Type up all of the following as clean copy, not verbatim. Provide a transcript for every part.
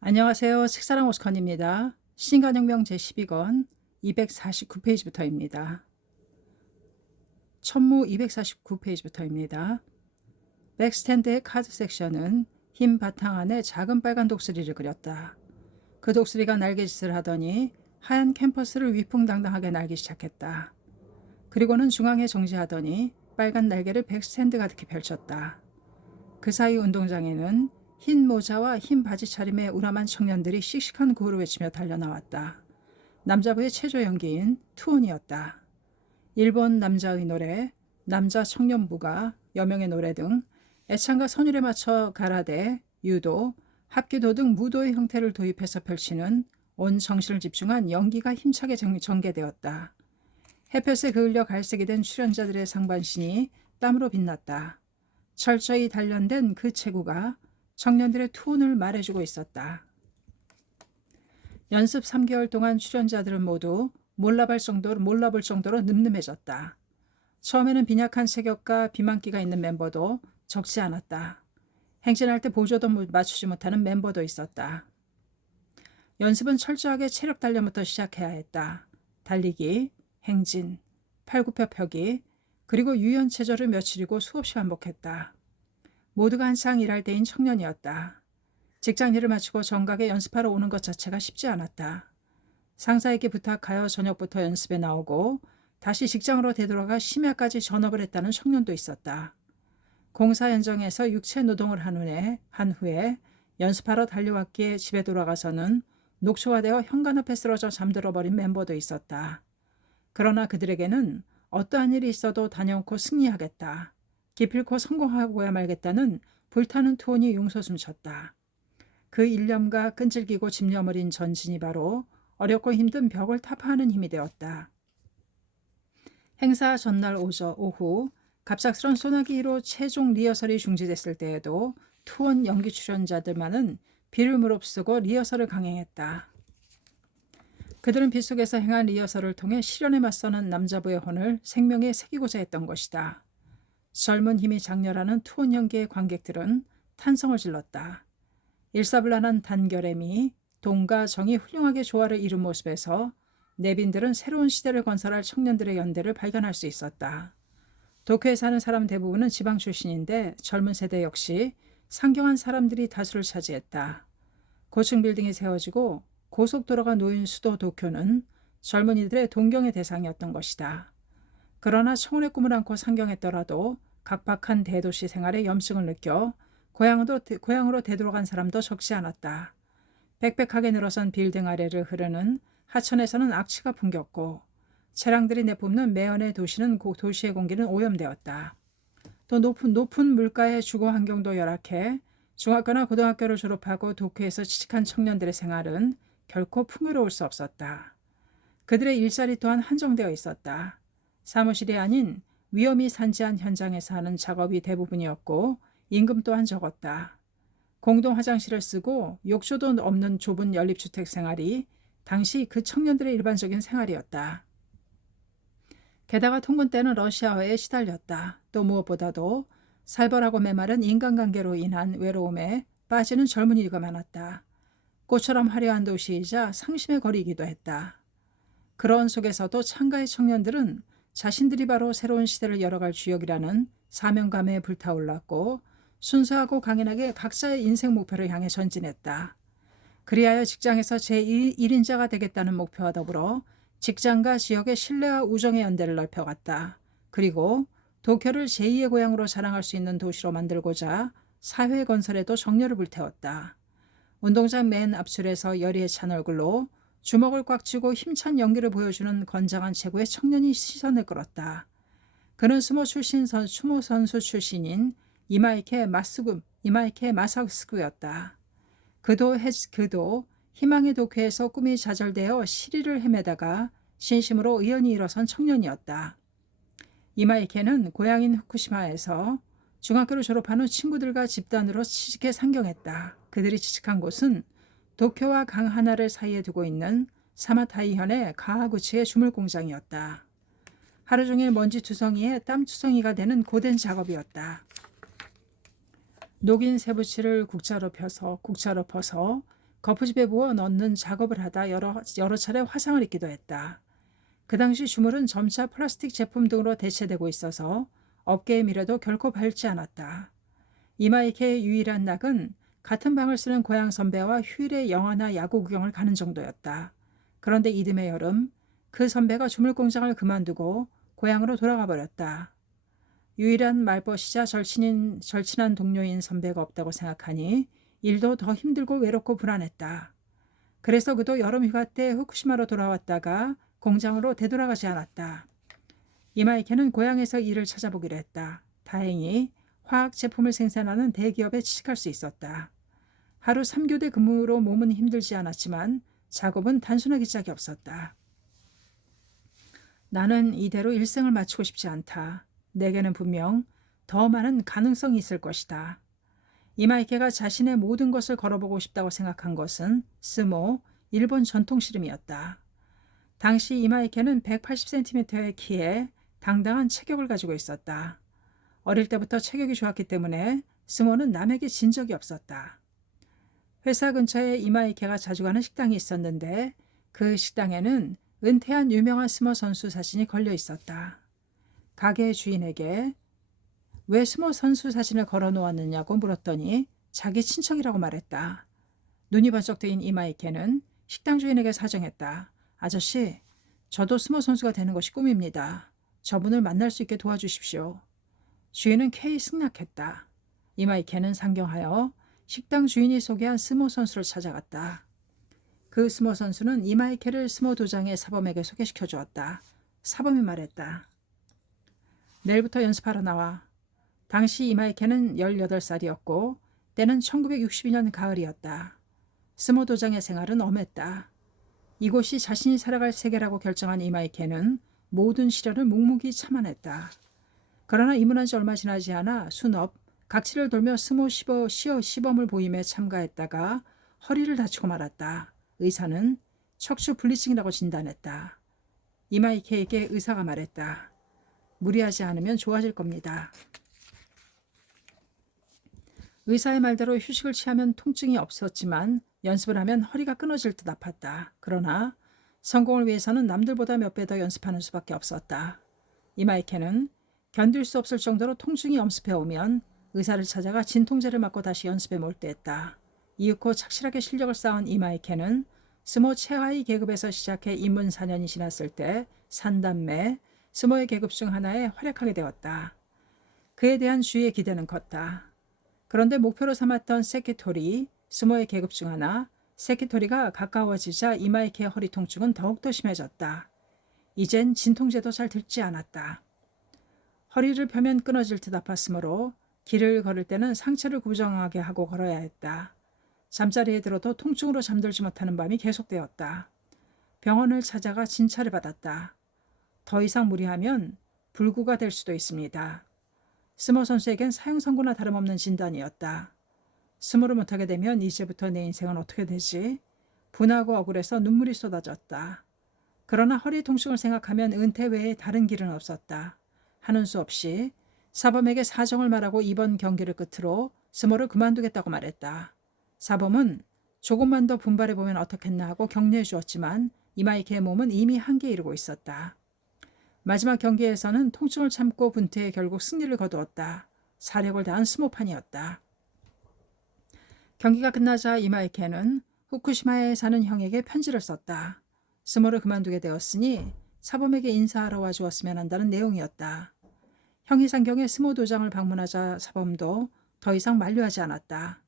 안녕하세요. 책사랑 오스컨입니다. 신간혁명 제12권 249페이지부터입니다. 천무 249페이지부터입니다. 백스탠드의 카드 섹션은 흰 바탕 안에 작은 빨간 독수리를 그렸다. 그 독수리가 날개짓을 하더니 하얀 캔버스를 위풍당당하게 날기 시작했다. 그리고는 중앙에 정지하더니 빨간 날개를 백스탠드 가득히 펼쳤다. 그 사이 운동장에는 흰 모자와 흰 바지 차림의 우람한 청년들이 씩씩한 구호를 외치며 달려나왔다. 남자부의 체조 연기인 투혼이었다. 일본 남자의 노래, 남자 청년부가 여명의 노래 등 애창과 선율에 맞춰 가라데, 유도, 합기도 등 무도의 형태를 도입해서 펼치는 온 정신을 집중한 연기가 힘차게 전개되었다. 햇볕에 그을려 갈색이 된 출연자들의 상반신이 땀으로 빛났다. 철저히 단련된 그 체구가 청년들의 투혼을 말해주고 있었다. 연습 3개월 동안 출연자들은 모두 몰라볼 정도로 늠름해졌다. 처음에는 빈약한 체격과 비만기가 있는 멤버도 적지 않았다. 행진할 때 보조도 맞추지 못하는 멤버도 있었다. 연습은 철저하게 체력 단련부터 시작해야 했다. 달리기, 행진, 팔굽혀 펴기, 그리고 유연체조를 며칠이고 수없이 반복했다. 모두가 한창 일할 때인 청년이었다. 직장 일을 마치고 정각에 연습하러 오는 것 자체가 쉽지 않았다. 상사에게 부탁하여 저녁부터 연습에 나오고 다시 직장으로 되돌아가 심야까지 전업을 했다는 청년도 있었다. 공사 현장에서 육체 노동을 한 후에 연습하러 달려왔기에 집에 돌아가서는 녹초화되어 현관 앞에 쓰러져 잠들어버린 멤버도 있었다. 그러나 그들에게는 어떠한 일이 있어도 단연코 승리하겠다. 기필코 성공하고야 말겠다는 불타는 투혼이 용솟음쳤다. 그 일념과 끈질기고 집념어린 전진이 바로 어렵고 힘든 벽을 타파하는 힘이 되었다. 행사 전날 오후 갑작스런 소나기로 최종 리허설이 중지됐을 때에도 투혼 연기 출연자들만은 비를 무릅쓰고 리허설을 강행했다. 그들은 빗속에서 행한 리허설을 통해 시련에 맞서는 남자부의 혼을 생명에 새기고자 했던 것이다. 젊은 힘이 장렬하는 투혼 연기의 관객들은 탄성을 질렀다. 일사불란한 단결함이 동과 정이 훌륭하게 조화를 이룬 모습에서 내빈들은 새로운 시대를 건설할 청년들의 연대를 발견할 수 있었다. 도쿄에 사는 사람 대부분은 지방 출신인데 젊은 세대 역시 상경한 사람들이 다수를 차지했다. 고층 빌딩이 세워지고 고속도로가 놓인 수도 도쿄는 젊은이들의 동경의 대상이었던 것이다. 그러나 청혼의 꿈을 안고 상경했더라도 각박한 대도시 생활의 염증을 느껴 고향으로 되돌아간 사람도 적지 않았다. 빽빽하게 늘어선 빌딩 아래를 흐르는 하천에서는 악취가 풍겼고 차량들이 내뿜는 매연의 도시의 공기는 오염되었다. 또 높은 물가의 주거 환경도 열악해 중학교나 고등학교를 졸업하고 도쿄에서 취직한 청년들의 생활은 결코 풍요로울 수 없었다. 그들의 일자리 또한 한정되어 있었다. 사무실이 아닌 위험이 산지한 현장에서 하는 작업이 대부분이었고 임금 또한 적었다. 공동 화장실을 쓰고 욕조도 없는 좁은 연립주택 생활이 당시 그 청년들의 일반적인 생활이었다. 게다가 통근 때는 러시아어에 시달렸다. 또 무엇보다도 살벌하고 메마른 인간관계로 인한 외로움에 빠지는 젊은이가 많았다. 꽃처럼 화려한 도시이자 상심의 거리이기도 했다. 그런 속에서도 창가의 청년들은 자신들이 바로 새로운 시대를 열어갈 주역이라는 사명감에 불타올랐고 순수하고 강인하게 각자의 인생 목표를 향해 전진했다. 그리하여 직장에서 제1인자가 되겠다는 목표와 더불어 직장과 지역의 신뢰와 우정의 연대를 넓혀갔다. 그리고 도쿄를 제2의 고향으로 자랑할 수 있는 도시로 만들고자 사회 건설에도 정열을 불태웠다. 운동장 맨 앞줄에서 열의에 찬 얼굴로 주먹을 꽉 쥐고 힘찬 연기를 보여주는 건장한 체구의 청년이 시선을 끌었다. 그는 추모 선수 출신인 이마이케 마사스쿠였다. 그도 희망의 도쿄에서 꿈이 좌절되어 시리를 헤매다가 신심으로 의연히 일어선 청년이었다. 이마이케는 고향인 후쿠시마에서 중학교를 졸업한 후 친구들과 집단으로 취직해 상경했다. 그들이 취직한 곳은 도쿄와 강 하나를 사이에 두고 있는 사마타이현의 가하구치의 주물공장이었다. 하루 종일 먼지 투성이에 땀 투성이가 되는 고된 작업이었다. 녹인 세부치를 국자로 퍼서 거푸집에 부어 넣는 작업을 하다 여러 차례 화상을 입기도 했다. 그 당시 주물은 점차 플라스틱 제품 등으로 대체되고 있어서 업계의 미래도 결코 밝지 않았다. 이마이케의 유일한 낙은 같은 방을 쓰는 고향 선배와 휴일에 영화나 야구 구경을 가는 정도였다. 그런데 이듬해 여름 그 선배가 주물 공장을 그만두고 고향으로 돌아가 버렸다. 유일한 말벗이자 절친한 동료인 선배가 없다고 생각하니 일도 더 힘들고 외롭고 불안했다. 그래서 그도 여름 휴가 때 후쿠시마로 돌아왔다가 공장으로 되돌아가지 않았다. 이마이케는 고향에서 일을 찾아보기로 했다. 다행히 화학 제품을 생산하는 대기업에 취직할 수 있었다. 하루 3교대 근무로 몸은 힘들지 않았지만 작업은 단순하기 짝이 없었다. 나는 이대로 일생을 마치고 싶지 않다. 내게는 분명 더 많은 가능성이 있을 것이다. 이마이케가 자신의 모든 것을 걸어보고 싶다고 생각한 것은 스모, 일본 전통 씨름이었다. 당시 이마이케는 180cm의 키에 당당한 체격을 가지고 있었다. 어릴 때부터 체격이 좋았기 때문에 스모는 남에게 진 적이 없었다. 회사 근처에 이마이케가 자주 가는 식당이 있었는데 그 식당에는 은퇴한 유명한 스모 선수 사진이 걸려 있었다. 가게 주인에게 왜 스모 선수 사진을 걸어 놓았느냐고 물었더니 자기 친척이라고 말했다. 눈이 번쩍 뜨인 이마이케는 식당 주인에게 사정했다. 아저씨, 저도 스모 선수가 되는 것이 꿈입니다. 저분을 만날 수 있게 도와주십시오. 주인은 K 승낙했다. 이마이케는 상경하여 식당 주인이 소개한 스모 선수를 찾아갔다. 그 스모 선수는 이마이케를 스모 도장의 사범에게 소개시켜 주었다. 사범이 말했다. 내일부터 연습하러 나와. 당시 이마이케는 18살이었고 때는 1962년 가을이었다. 스모 도장의 생활은 엄했다. 이곳이 자신이 살아갈 세계라고 결정한 이마이케는 모든 시련을 묵묵히 참아냈다. 그러나 입문한 지 얼마 지나지 않아 순업, 각지를 돌며 스모 시범을 보임에 참가했다가 허리를 다치고 말았다. 의사는 척추 불리증이라고 진단했다. 이마이케에게 의사가 말했다. 무리하지 않으면 좋아질 겁니다. 의사의 말대로 휴식을 취하면 통증이 없었지만 연습을 하면 허리가 끊어질 듯 아팠다. 그러나 성공을 위해서는 남들보다 몇 배 더 연습하는 수밖에 없었다. 이마이케는 견딜 수 없을 정도로 통증이 엄습해 오면 의사를 찾아가 진통제를 맞고 다시 연습에 몰두했다. 이윽고 착실하게 실력을 쌓은 이마이케는 스모 최하위 계급에서 시작해 입문 4년이 지났을 때 산단매, 스모의 계급 중 하나에 활약하게 되었다. 그에 대한 주위의 기대는 컸다. 그런데 목표로 삼았던 세키토리, 스모의 계급 중 하나, 세키토리가 가까워지자 이마이케의 허리 통증은 더욱더 심해졌다. 이젠 진통제도 잘 듣지 않았다. 허리를 펴면 끊어질 듯 아팠으므로 길을 걸을 때는 상체를 고정하게 하고 걸어야 했다. 잠자리에 들어도 통증으로 잠들지 못하는 밤이 계속되었다. 병원을 찾아가 진찰을 받았다. 더 이상 무리하면 불구가 될 수도 있습니다. 스모 선수에겐 사형 선고나 다름없는 진단이었다. 스모를 못하게 되면 이제부터 내 인생은 어떻게 되지? 분하고 억울해서 눈물이 쏟아졌다. 그러나 허리 통증을 생각하면 은퇴 외에 다른 길은 없었다. 하는 수 없이 사범에게 사정을 말하고 이번 경기를 끝으로 스모를 그만두겠다고 말했다. 사범은 조금만 더 분발해보면 어떻겠나 하고 격려해 주었지만 이마이케의 몸은 이미 한계에 이르고 있었다. 마지막 경기에서는 통증을 참고 분투해 결국 승리를 거두었다. 사력을 다한 스모판이었다. 경기가 끝나자 이마이케는 후쿠시마에 사는 형에게 편지를 썼다. 스모를 그만두게 되었으니 사범에게 인사하러 와주었으면 한다는 내용이었다. 형이 상경에 스모 도장을 방문하자 사범도 더 이상 만류하지 않았다.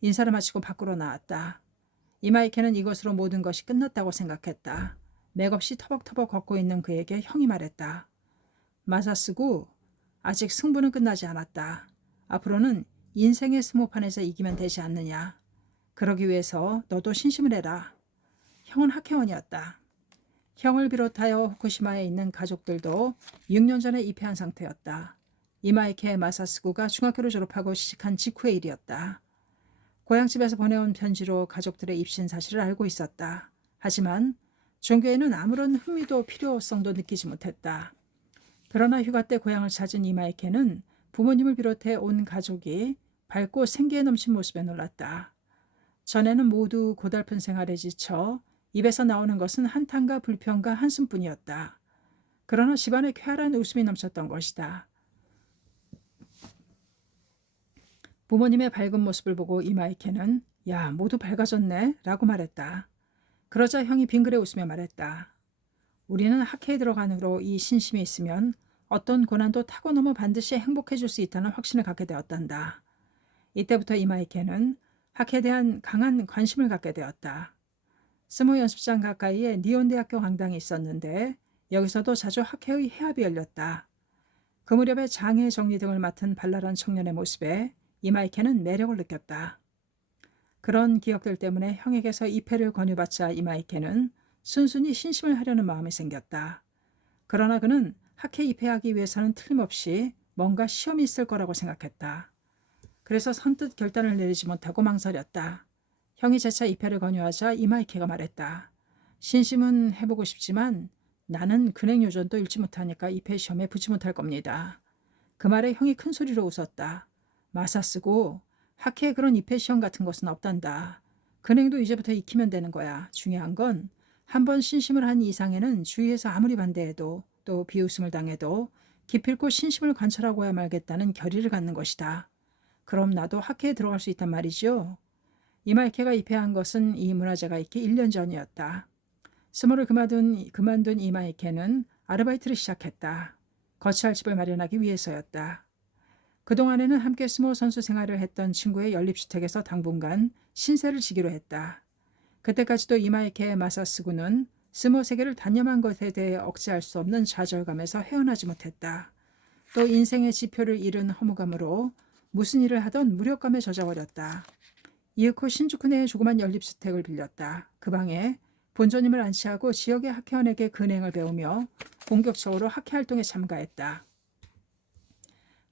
인사를 마치고 밖으로 나왔다. 이마이케는 이것으로 모든 것이 끝났다고 생각했다. 맥없이 터벅터벅 걷고 있는 그에게 형이 말했다. 마사스구, 아직 승부는 끝나지 않았다. 앞으로는 인생의 스모판에서 이기면 되지 않느냐. 그러기 위해서 너도 신심을 해라. 형은 학회원이었다. 형을 비롯하여 후쿠시마에 있는 가족들도 6년 전에 입회한 상태였다. 이마이케 마사스구가 중학교를 졸업하고 시집한 직후의 일이었다. 고향집에서 보내온 편지로 가족들의 입신 사실을 알고 있었다. 하지만 종교에는 아무런 흥미도 필요성도 느끼지 못했다. 그러나 휴가 때 고향을 찾은 이마이케는 부모님을 비롯해 온 가족이 밝고 생기에 넘친 모습에 놀랐다. 전에는 모두 고달픈 생활에 지쳐 입에서 나오는 것은 한탄과 불평과 한숨뿐이었다. 그러나 집안에 쾌활한 웃음이 넘쳤던 것이다. 부모님의 밝은 모습을 보고 이마이케는 야, 모두 밝아졌네 라고 말했다. 그러자 형이 빙그레 웃으며 말했다. 우리는 학회에 들어간 후로 이 신심이 있으면 어떤 고난도 타고 넘어 반드시 행복해질 수 있다는 확신을 갖게 되었단다. 이때부터 이마이케는 학회에 대한 강한 관심을 갖게 되었다. 스모 연습장 가까이에 리온대학교 강당이 있었는데 여기서도 자주 학회의 회합이 열렸다. 그 무렵에 장애 정리 등을 맡은 발랄한 청년의 모습에 이마이케는 매력을 느꼈다. 그런 기억들 때문에 형에게서 입회를 권유받자 이마이케는 순순히 신심을 하려는 마음이 생겼다. 그러나 그는 학회 입회하기 위해서는 틀림없이 뭔가 시험이 있을 거라고 생각했다. 그래서 선뜻 결단을 내리지 못하고 망설였다. 형이 재차 입회를 권유하자 이마이케가 말했다. 신심은 해보고 싶지만 나는 근행 요전도 읽지 못하니까 입회 시험에 붙지 못할 겁니다. 그 말에 형이 큰 소리로 웃었다. 마사 쓰고 학회에 그런 입회 시험 같은 것은 없단다. 근행도 이제부터 익히면 되는 거야. 중요한 건 한 번 신심을 한 이상에는 주위에서 아무리 반대해도 또 비웃음을 당해도 기필코 신심을 관철하고야 말겠다는 결의를 갖는 것이다. 그럼 나도 학회에 들어갈 수 있단 말이죠. 이마이케가 입회한 것은 이 문화재가 있기 1년 전이었다. 스모를 그만둔 이마이케는 아르바이트를 시작했다. 거치할 집을 마련하기 위해서였다. 그동안에는 함께 스모 선수 생활을 했던 친구의 연립주택에서 당분간 신세를 지기로 했다. 그때까지도 이마이케 마사스구는 스모 세계를 단념한 것에 대해 억제할 수 없는 좌절감에서 헤어나지 못했다. 또 인생의 지표를 잃은 허무감으로 무슨 일을 하던 무력감에 젖어버렸다. 이윽고 신주쿠 내의 조그만 연립주택을 빌렸다. 그 방에 본조님을 안치하고 지역의 학회원에게 근행을 배우며 본격적으로 학회 활동에 참가했다.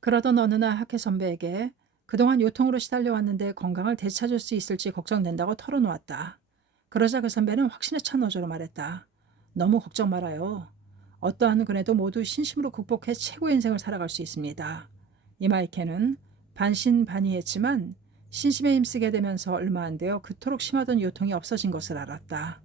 그러던 어느 날 학회 선배에게 그동안 요통으로 시달려왔는데 건강을 되찾을 수 있을지 걱정된다고 털어놓았다. 그러자 그 선배는 확신에 찬 어조로 말했다. 너무 걱정 말아요. 어떠한 근해도 모두 신심으로 극복해 최고의 인생을 살아갈 수 있습니다. 이마이케는 반신반의했지만 신심에 힘쓰게 되면서 얼마 안 되어 그토록 심하던 요통이 없어진 것을 알았다.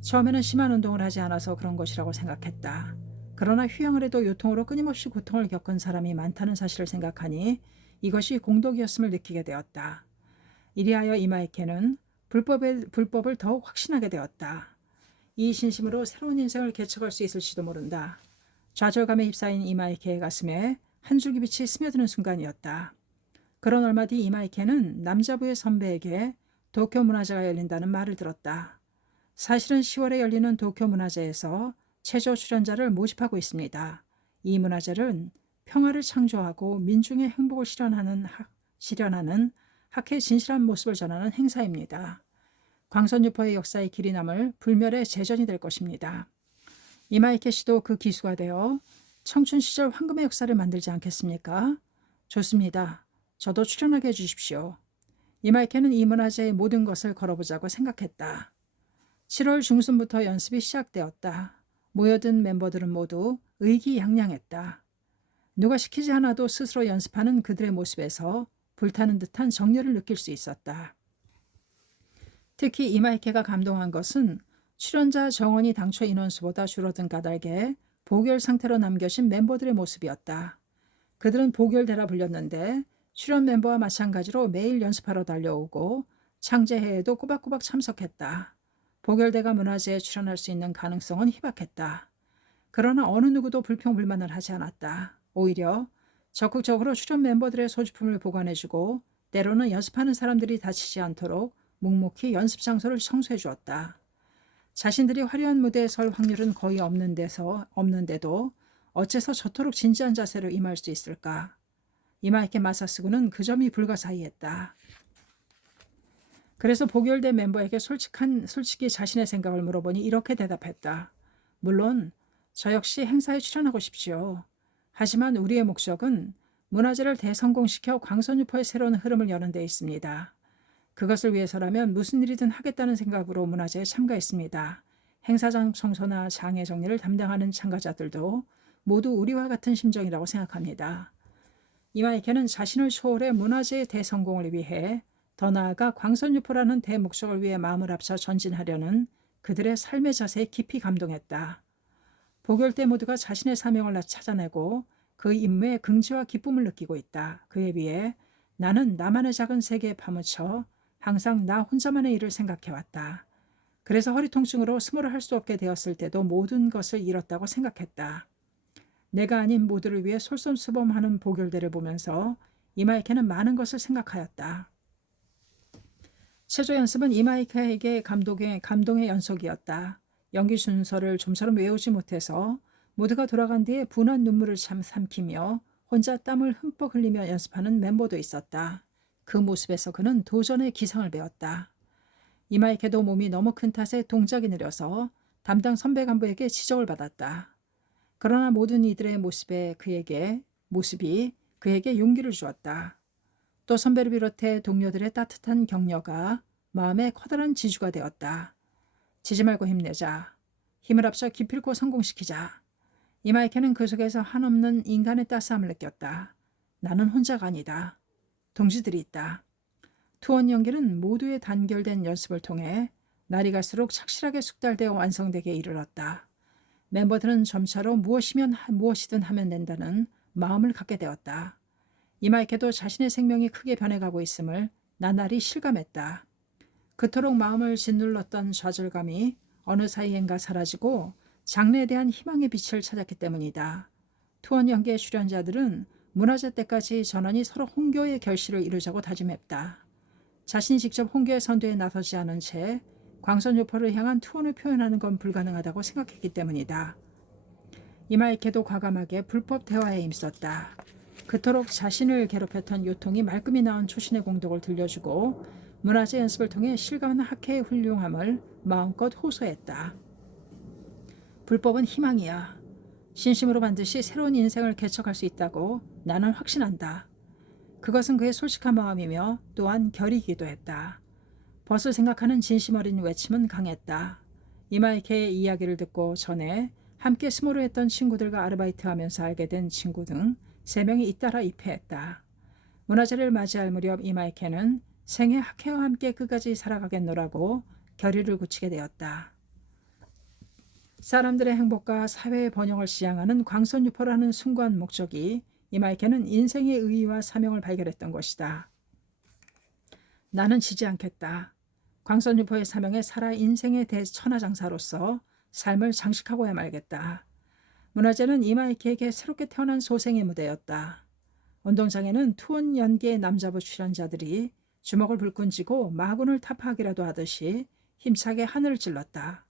처음에는 심한 운동을 하지 않아서 그런 것이라고 생각했다. 그러나 휴양을 해도 요통으로 끊임없이 고통을 겪은 사람이 많다는 사실을 생각하니 이것이 공덕이었음을 느끼게 되었다. 이리하여 이마이케는 불법을 더욱 확신하게 되었다. 이 신심으로 새로운 인생을 개척할 수 있을지도 모른다. 좌절감에 휩싸인 이마이케의 가슴에 한 줄기 빛이 스며드는 순간이었다. 그런 얼마 뒤 이마이케는 남자부의 선배에게 도쿄 문화제가 열린다는 말을 들었다. 사실은 10월에 열리는 도쿄 문화제에서 최저 출연자를 모집하고 있습니다. 이 문화제는 평화를 창조하고 민중의 행복을 실현하는 학회의 진실한 모습을 전하는 행사입니다. 광선유포의 역사의 길이 남을 불멸의 제전이 될 것입니다. 이마이케 씨도 그 기수가 되어 청춘 시절 황금의 역사를 만들지 않겠습니까? 좋습니다. 저도 출연하게 해주십시오. 이마이케는 이 문화제의 모든 것을 걸어보자고 생각했다. 7월 중순부터 연습이 시작되었다. 모여든 멤버들은 모두 의기양양했다. 누가 시키지 않아도 스스로 연습하는 그들의 모습에서 불타는 듯한 정열을 느낄 수 있었다. 특히 이마이케가 감동한 것은 출연자 정원이 당초 인원수보다 줄어든 까닭에 보결 상태로 남겨진 멤버들의 모습이었다. 그들은 보결대라 불렸는데 출연 멤버와 마찬가지로 매일 연습하러 달려오고 창제회에도 꼬박꼬박 참석했다. 보결대가 문화제에 출연할 수 있는 가능성은 희박했다. 그러나 어느 누구도 불평불만을 하지 않았다. 오히려 적극적으로 출연 멤버들의 소지품을 보관해주고 때로는 연습하는 사람들이 다치지 않도록 묵묵히 연습 장소를 청소해 주었다. 자신들이 화려한 무대에 설 확률은 거의 없는데도 어째서 저토록 진지한 자세로 임할 수 있을까? 이마이케 마사스구는 그 점이 불가사의했다. 그래서 보결대 멤버에게 솔직히 자신의 생각을 물어보니 이렇게 대답했다. 물론 저 역시 행사에 출연하고 싶지요. 하지만 우리의 목적은 문화제를 대성공시켜 광선유포의 새로운 흐름을 여는 데 있습니다. 그것을 위해서라면 무슨 일이든 하겠다는 생각으로 문화제에 참가했습니다. 행사장 청소나 장애 정리를 담당하는 참가자들도 모두 우리와 같은 심정이라고 생각합니다. 이마이케는 자신을 초월해 문화제의 대성공을 위해 더 나아가 광선유포라는 대목적을 위해 마음을 합쳐 전진하려는 그들의 삶의 자세에 깊이 감동했다. 보결대 모두가 자신의 사명을 찾아내고 그 임무에 긍지와 기쁨을 느끼고 있다. 그에 비해 나는 나만의 작은 세계에 파묻혀 항상 나 혼자만의 일을 생각해왔다. 그래서 허리통증으로 스모를 할 수 없게 되었을 때도 모든 것을 잃었다고 생각했다. 내가 아닌 모두를 위해 솔선수범하는 보결대를 보면서 이마이케는 많은 것을 생각하였다. 체조 연습은 이마이케에게 감동의 연속이었다. 연기 순서를 좀처럼 외우지 못해서 모두가 돌아간 뒤에 분한 눈물을 삼키며 혼자 땀을 흠뻑 흘리며 연습하는 멤버도 있었다. 그 모습에서 그는 도전의 기상을 배웠다. 이마이케도 몸이 너무 큰 탓에 동작이 느려서 담당 선배 간부에게 지적을 받았다. 그러나 모든 이들의 모습이 그에게 용기를 주었다. 또 선배를 비롯해 동료들의 따뜻한 격려가 마음에 커다란 지주가 되었다. 지지 말고 힘내자. 힘을 합쳐 기필코 성공시키자. 이마이케는 그 속에서 한없는 인간의 따스함을 느꼈다. 나는 혼자가 아니다. 동지들이 있다. 투혼 연기는 모두의 단결된 연습을 통해 날이 갈수록 착실하게 숙달되어 완성되게 이르렀다. 멤버들은 점차로 무엇이든 하면 된다는 마음을 갖게 되었다. 이마이케도 자신의 생명이 크게 변해가고 있음을 나날이 실감했다. 그토록 마음을 짓눌렀던 좌절감이 어느 사이엔가 사라지고 장래에 대한 희망의 빛을 찾았기 때문이다. 투혼 연기의 출연자들은 문화제 때까지 전원이 서로 홍교의 결실을 이루자고 다짐했다. 자신이 직접 홍교의 선두에 나서지 않은 채 광선유포를 향한 투혼을 표현하는 건 불가능하다고 생각했기 때문이다. 이마이케도 과감하게 불법 대화에 힘썼다. 그토록 자신을 괴롭혔던 요통이 말끔히 나온 초신의 공덕을 들려주고 문화제 연습을 통해 실감한 학회의 훌륭함을 마음껏 호소했다. 불법은 희망이야. 진심으로 반드시 새로운 인생을 개척할 수 있다고 나는 확신한다. 그것은 그의 솔직한 마음이며 또한 결이기도 했다. 벗을 생각하는 진심 어린 외침은 강했다. 이마이케의 이야기를 듣고 전에 함께 스모를 했던 친구들과 아르바이트하면서 알게 된 친구 등 3명이 잇따라 입회했다. 문화제를 맞이할 무렵 이마이케는 생애 학회와 함께 끝까지 살아가겠노라고 결의를 굳히게 되었다. 사람들의 행복과 사회의 번영을 지향하는 광선유포라는 숭고한 목적이 이마이케는 인생의 의의와 사명을 발견했던 것이다. 나는 지지 않겠다. 광선유포의 사명에 살아 인생의 대천하장사로서 삶을 장식하고야 말겠다. 문화제는 이마이케에게 새롭게 태어난 소생의 무대였다. 운동장에는 투혼 연기의 남자부 출연자들이 주먹을 불끈 쥐고 마군을 타파하기라도 하듯이 힘차게 하늘을 찔렀다.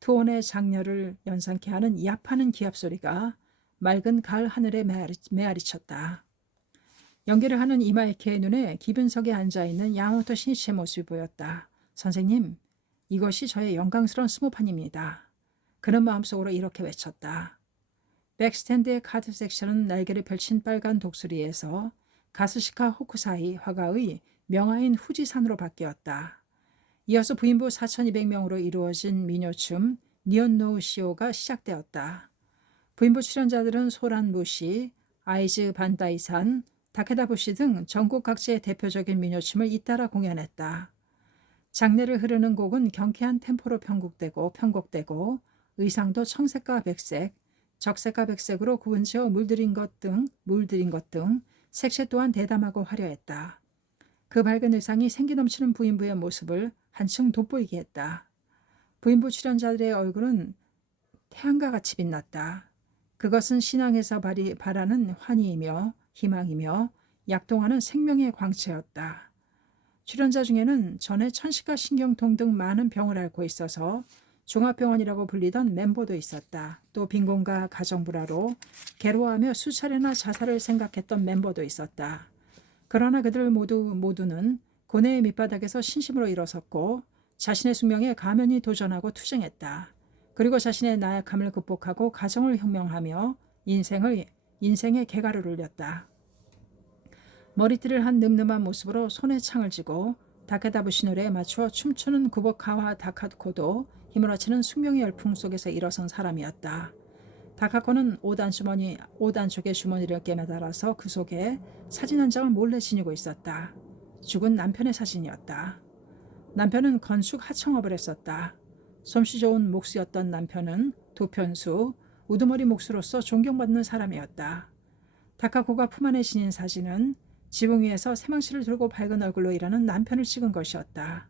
투혼의 장렬을 연상케 하는 야파는 기합 소리가 맑은 가을 하늘에 메아리쳤다. 연기를 하는 이마이케의 눈에 기분석에 앉아있는 야마모토 신이치의 모습이 보였다. 선생님, 이것이 저의 영광스러운 스모판입니다. 그는 마음속으로 이렇게 외쳤다. 백스탠드의 카드 섹션은 날개를 펼친 빨간 독수리에서 가스시카 호쿠사이 화가의 명화인 후지산으로 바뀌었다. 이어서 부인부 4,200명으로 이루어진 미녀춤 니온노우 시오가 시작되었다. 부인부 출연자들은 소란 무시, 아이즈 반다이산, 다케다 부시 등 전국 각지의 대표적인 미녀춤을 잇따라 공연했다. 장례를 흐르는 곡은 경쾌한 템포로 편곡되고 의상도 청색과 백색, 적색과 백색으로 구분지어 물들인 것 등 색채 또한 대담하고 화려했다. 그 밝은 의상이 생기 넘치는 부인부의 모습을 한층 돋보이게 했다. 부인부 출연자들의 얼굴은 태양과 같이 빛났다. 그것은 신앙에서 바라는 환희이며 희망이며 약동하는 생명의 광채였다. 출연자 중에는 전에 천식과 신경통 등 많은 병을 앓고 있어서 종합병원이라고 불리던 멤버도 있었다. 또 빈곤과 가정불화로 괴로워하며 수차례나 자살을 생각했던 멤버도 있었다. 그러나 그들 모두는 고뇌의 밑바닥에서 신심으로 일어섰고 자신의 숙명에 가면히 도전하고 투쟁했다. 그리고 자신의 나약함을 극복하고 가정을 혁명하며 인생의 개가를 올렸다. 머리띠를 한 늠름한 모습으로 손에 창을 쥐고 다케다 부시 노래에 맞추어 춤추는 구보카와 다카코도 힘을 합치는 숙명의 열풍 속에서 일어선 사람이었다. 다카코는 5단 쪽의 주머니를 깨매달아서 그 속에 사진 한 장을 몰래 지니고 있었다. 죽은 남편의 사진이었다. 남편은 건축 하청업을 했었다. 솜씨 좋은 목수였던 남편은 도편수, 우두머리 목수로서 존경받는 사람이었다. 다카코가 품 안에 지닌 사진은 지붕 위에서 새망치를 들고 밝은 얼굴로 일하는 남편을 찍은 것이었다.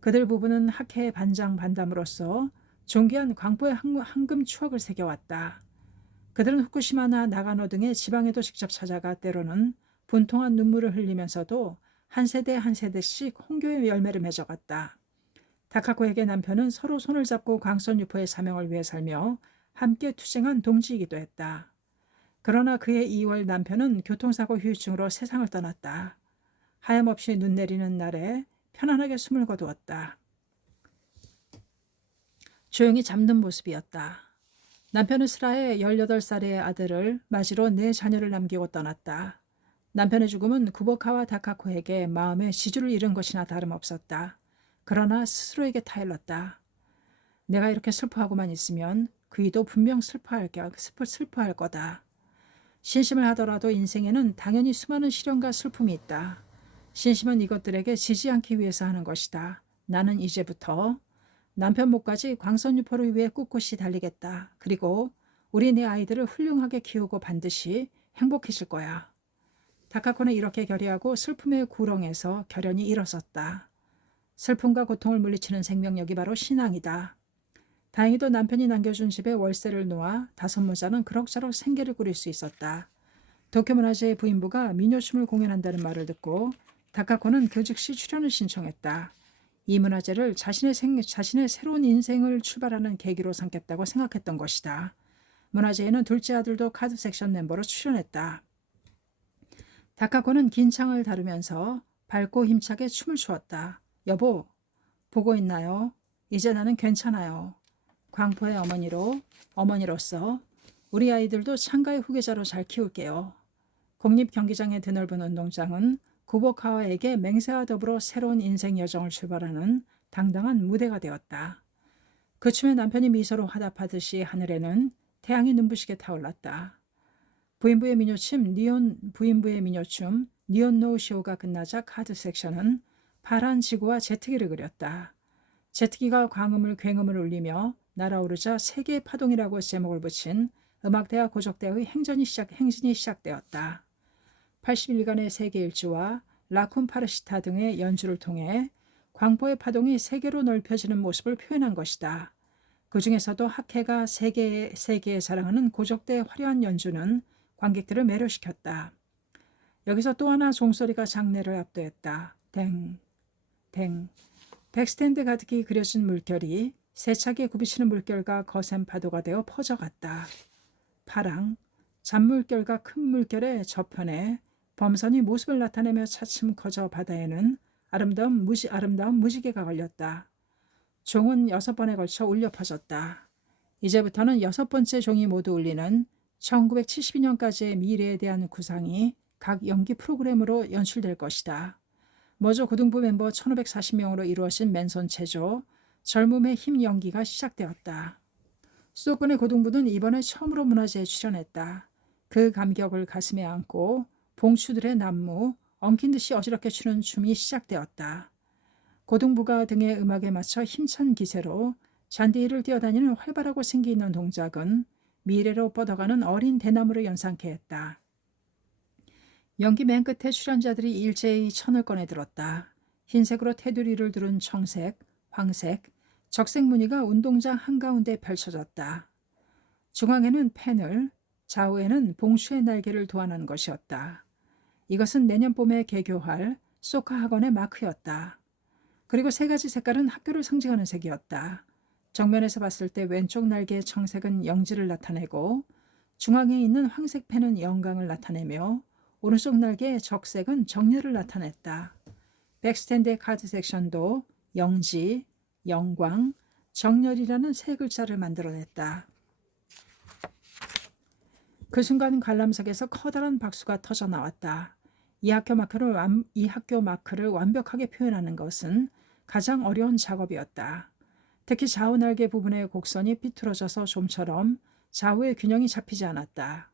그들 부부는 학회의 반장 반담으로서 존귀한 광포의 황금 추억을 새겨왔다. 그들은 후쿠시마나 나가노 등의 지방에도 직접 찾아가 때로는 분통한 눈물을 흘리면서도 한 세대 한 세대씩 홍교의 열매를 맺어갔다. 다카코에게 남편은 서로 손을 잡고 광선유포의 사명을 위해 살며 함께 투쟁한 동지이기도 했다. 그러나 그의 2월 남편은 교통사고 후유증으로 세상을 떠났다. 하염없이 눈 내리는 날에 편안하게 숨을 거두었다. 조용히 잠든 모습이었다. 남편은 슬하에 18살의 아들을 맞이로 4자녀를 남기고 떠났다. 남편의 죽음은 구보카와 다카코에게 마음의 지주를 잃은 것이나 다름없었다. 그러나 스스로에게 타일렀다. 내가 이렇게 슬퍼하고만 있으면 그이도 분명 슬퍼할 거다. 신심을 하더라도 인생에는 당연히 수많은 시련과 슬픔이 있다. 신심은 이것들에게 지지 않기 위해서 하는 것이다. 나는 이제부터 남편 목까지 광선유포를 위해 꿋꿋이 달리겠다. 그리고 우리 내 아이들을 훌륭하게 키우고 반드시 행복해질 거야. 다카코는 이렇게 결의하고 슬픔의 구렁에서 결연히 일어섰다. 슬픔과 고통을 물리치는 생명력이 바로 신앙이다. 다행히도 남편이 남겨준 집에 월세를 놓아 5모자는 그럭저럭 생계를 꾸릴 수 있었다. 도쿄문화재의 부인부가 민요춤을 공연한다는 말을 듣고 다카코는 그 즉시 출연을 신청했다. 이 문화재를 자신의 새로운 인생을 출발하는 계기로 삼겠다고 생각했던 것이다. 문화재에는 둘째 아들도 카드 섹션 멤버로 출연했다. 다카코는 긴 창을 다루면서 밝고 힘차게 춤을 추었다. 여보, 보고 있나요? 이제 나는 괜찮아요. 광포의 어머니로서 우리 아이들도 창가의 후계자로 잘 키울게요. 국립경기장의 드넓은 운동장은 구보카와에게 맹세와 더불어 새로운 인생 여정을 출발하는 당당한 무대가 되었다. 그 춤에 남편이 미소로 화답하듯이 하늘에는 태양이 눈부시게 타올랐다. 부인부의 민요춤 니온 노우쇼가 끝나자 카드 섹션은 파란 지구와 제트기를 그렸다. 제트기가 굉음을 울리며 날아오르자 세계의 파동이라고 제목을 붙인 음악대와 고적대의 행진이 시작되었다. 80일간의 세계 일주와 라쿤 파르시타 등의 연주를 통해 광포의 파동이 세계로 넓혀지는 모습을 표현한 것이다. 그 중에서도 학회가 세계에 자랑하는 고적대의 화려한 연주는 관객들을 매료시켰다. 여기서 또 하나 종소리가 장례를 압도했다. 댕, 댕. 백스탠드 가득히 그려진 물결이 세차게 굽이치는 물결과 거센 파도가 되어 퍼져갔다. 파랑, 잔물결과 큰 물결의 저편에 범선이 모습을 나타내며 차츰 커져 바다에는 아름다운 무지개가 걸렸다. 종은 6번에 걸쳐 울려 퍼졌다. 이제부터는 6번째 종이 모두 울리는 1972년까지의 미래에 대한 구상이 각 연기 프로그램으로 연출될 것이다. 머저 고등부 멤버 1540명으로 이루어진 맨손 체조, 젊음의 힘 연기가 시작되었다. 수도권의 고등부는 이번에 처음으로 문화제에 출연했다. 그 감격을 가슴에 안고 봉추들의 난무, 엉킨 듯이 어지럽게 추는 춤이 시작되었다. 고등부가 등의 음악에 맞춰 힘찬 기세로 잔디를 뛰어다니는 활발하고 생기 있는 동작은 미래로 뻗어가는 어린 대나무를 연상케 했다. 연기 맨 끝에 출연자들이 일제히 천을 꺼내 들었다. 흰색으로 테두리를 두른 청색, 황색, 적색 무늬가 운동장 한가운데 펼쳐졌다. 중앙에는 패널, 좌우에는 봉추의 날개를 도안한 것이었다. 이것은 내년 봄에 개교할 소카 학원의 마크였다. 그리고 3가지 색깔은 학교를 상징하는 색이었다. 정면에서 봤을 때 왼쪽 날개의 청색은 영지를 나타내고 중앙에 있는 황색 펜은 영광을 나타내며 오른쪽 날개의 적색은 정열을 나타냈다. 백스탠드의 카드 섹션도 영지, 영광, 정열이라는 3글자를 만들어냈다. 그 순간 관람석에서 커다란 박수가 터져 나왔다. 이 학교 마크를 완벽하게 표현하는 것은 가장 어려운 작업이었다. 특히 좌우 날개 부분의 곡선이 삐뚤어져서 좀처럼 좌우의 균형이 잡히지 않았다.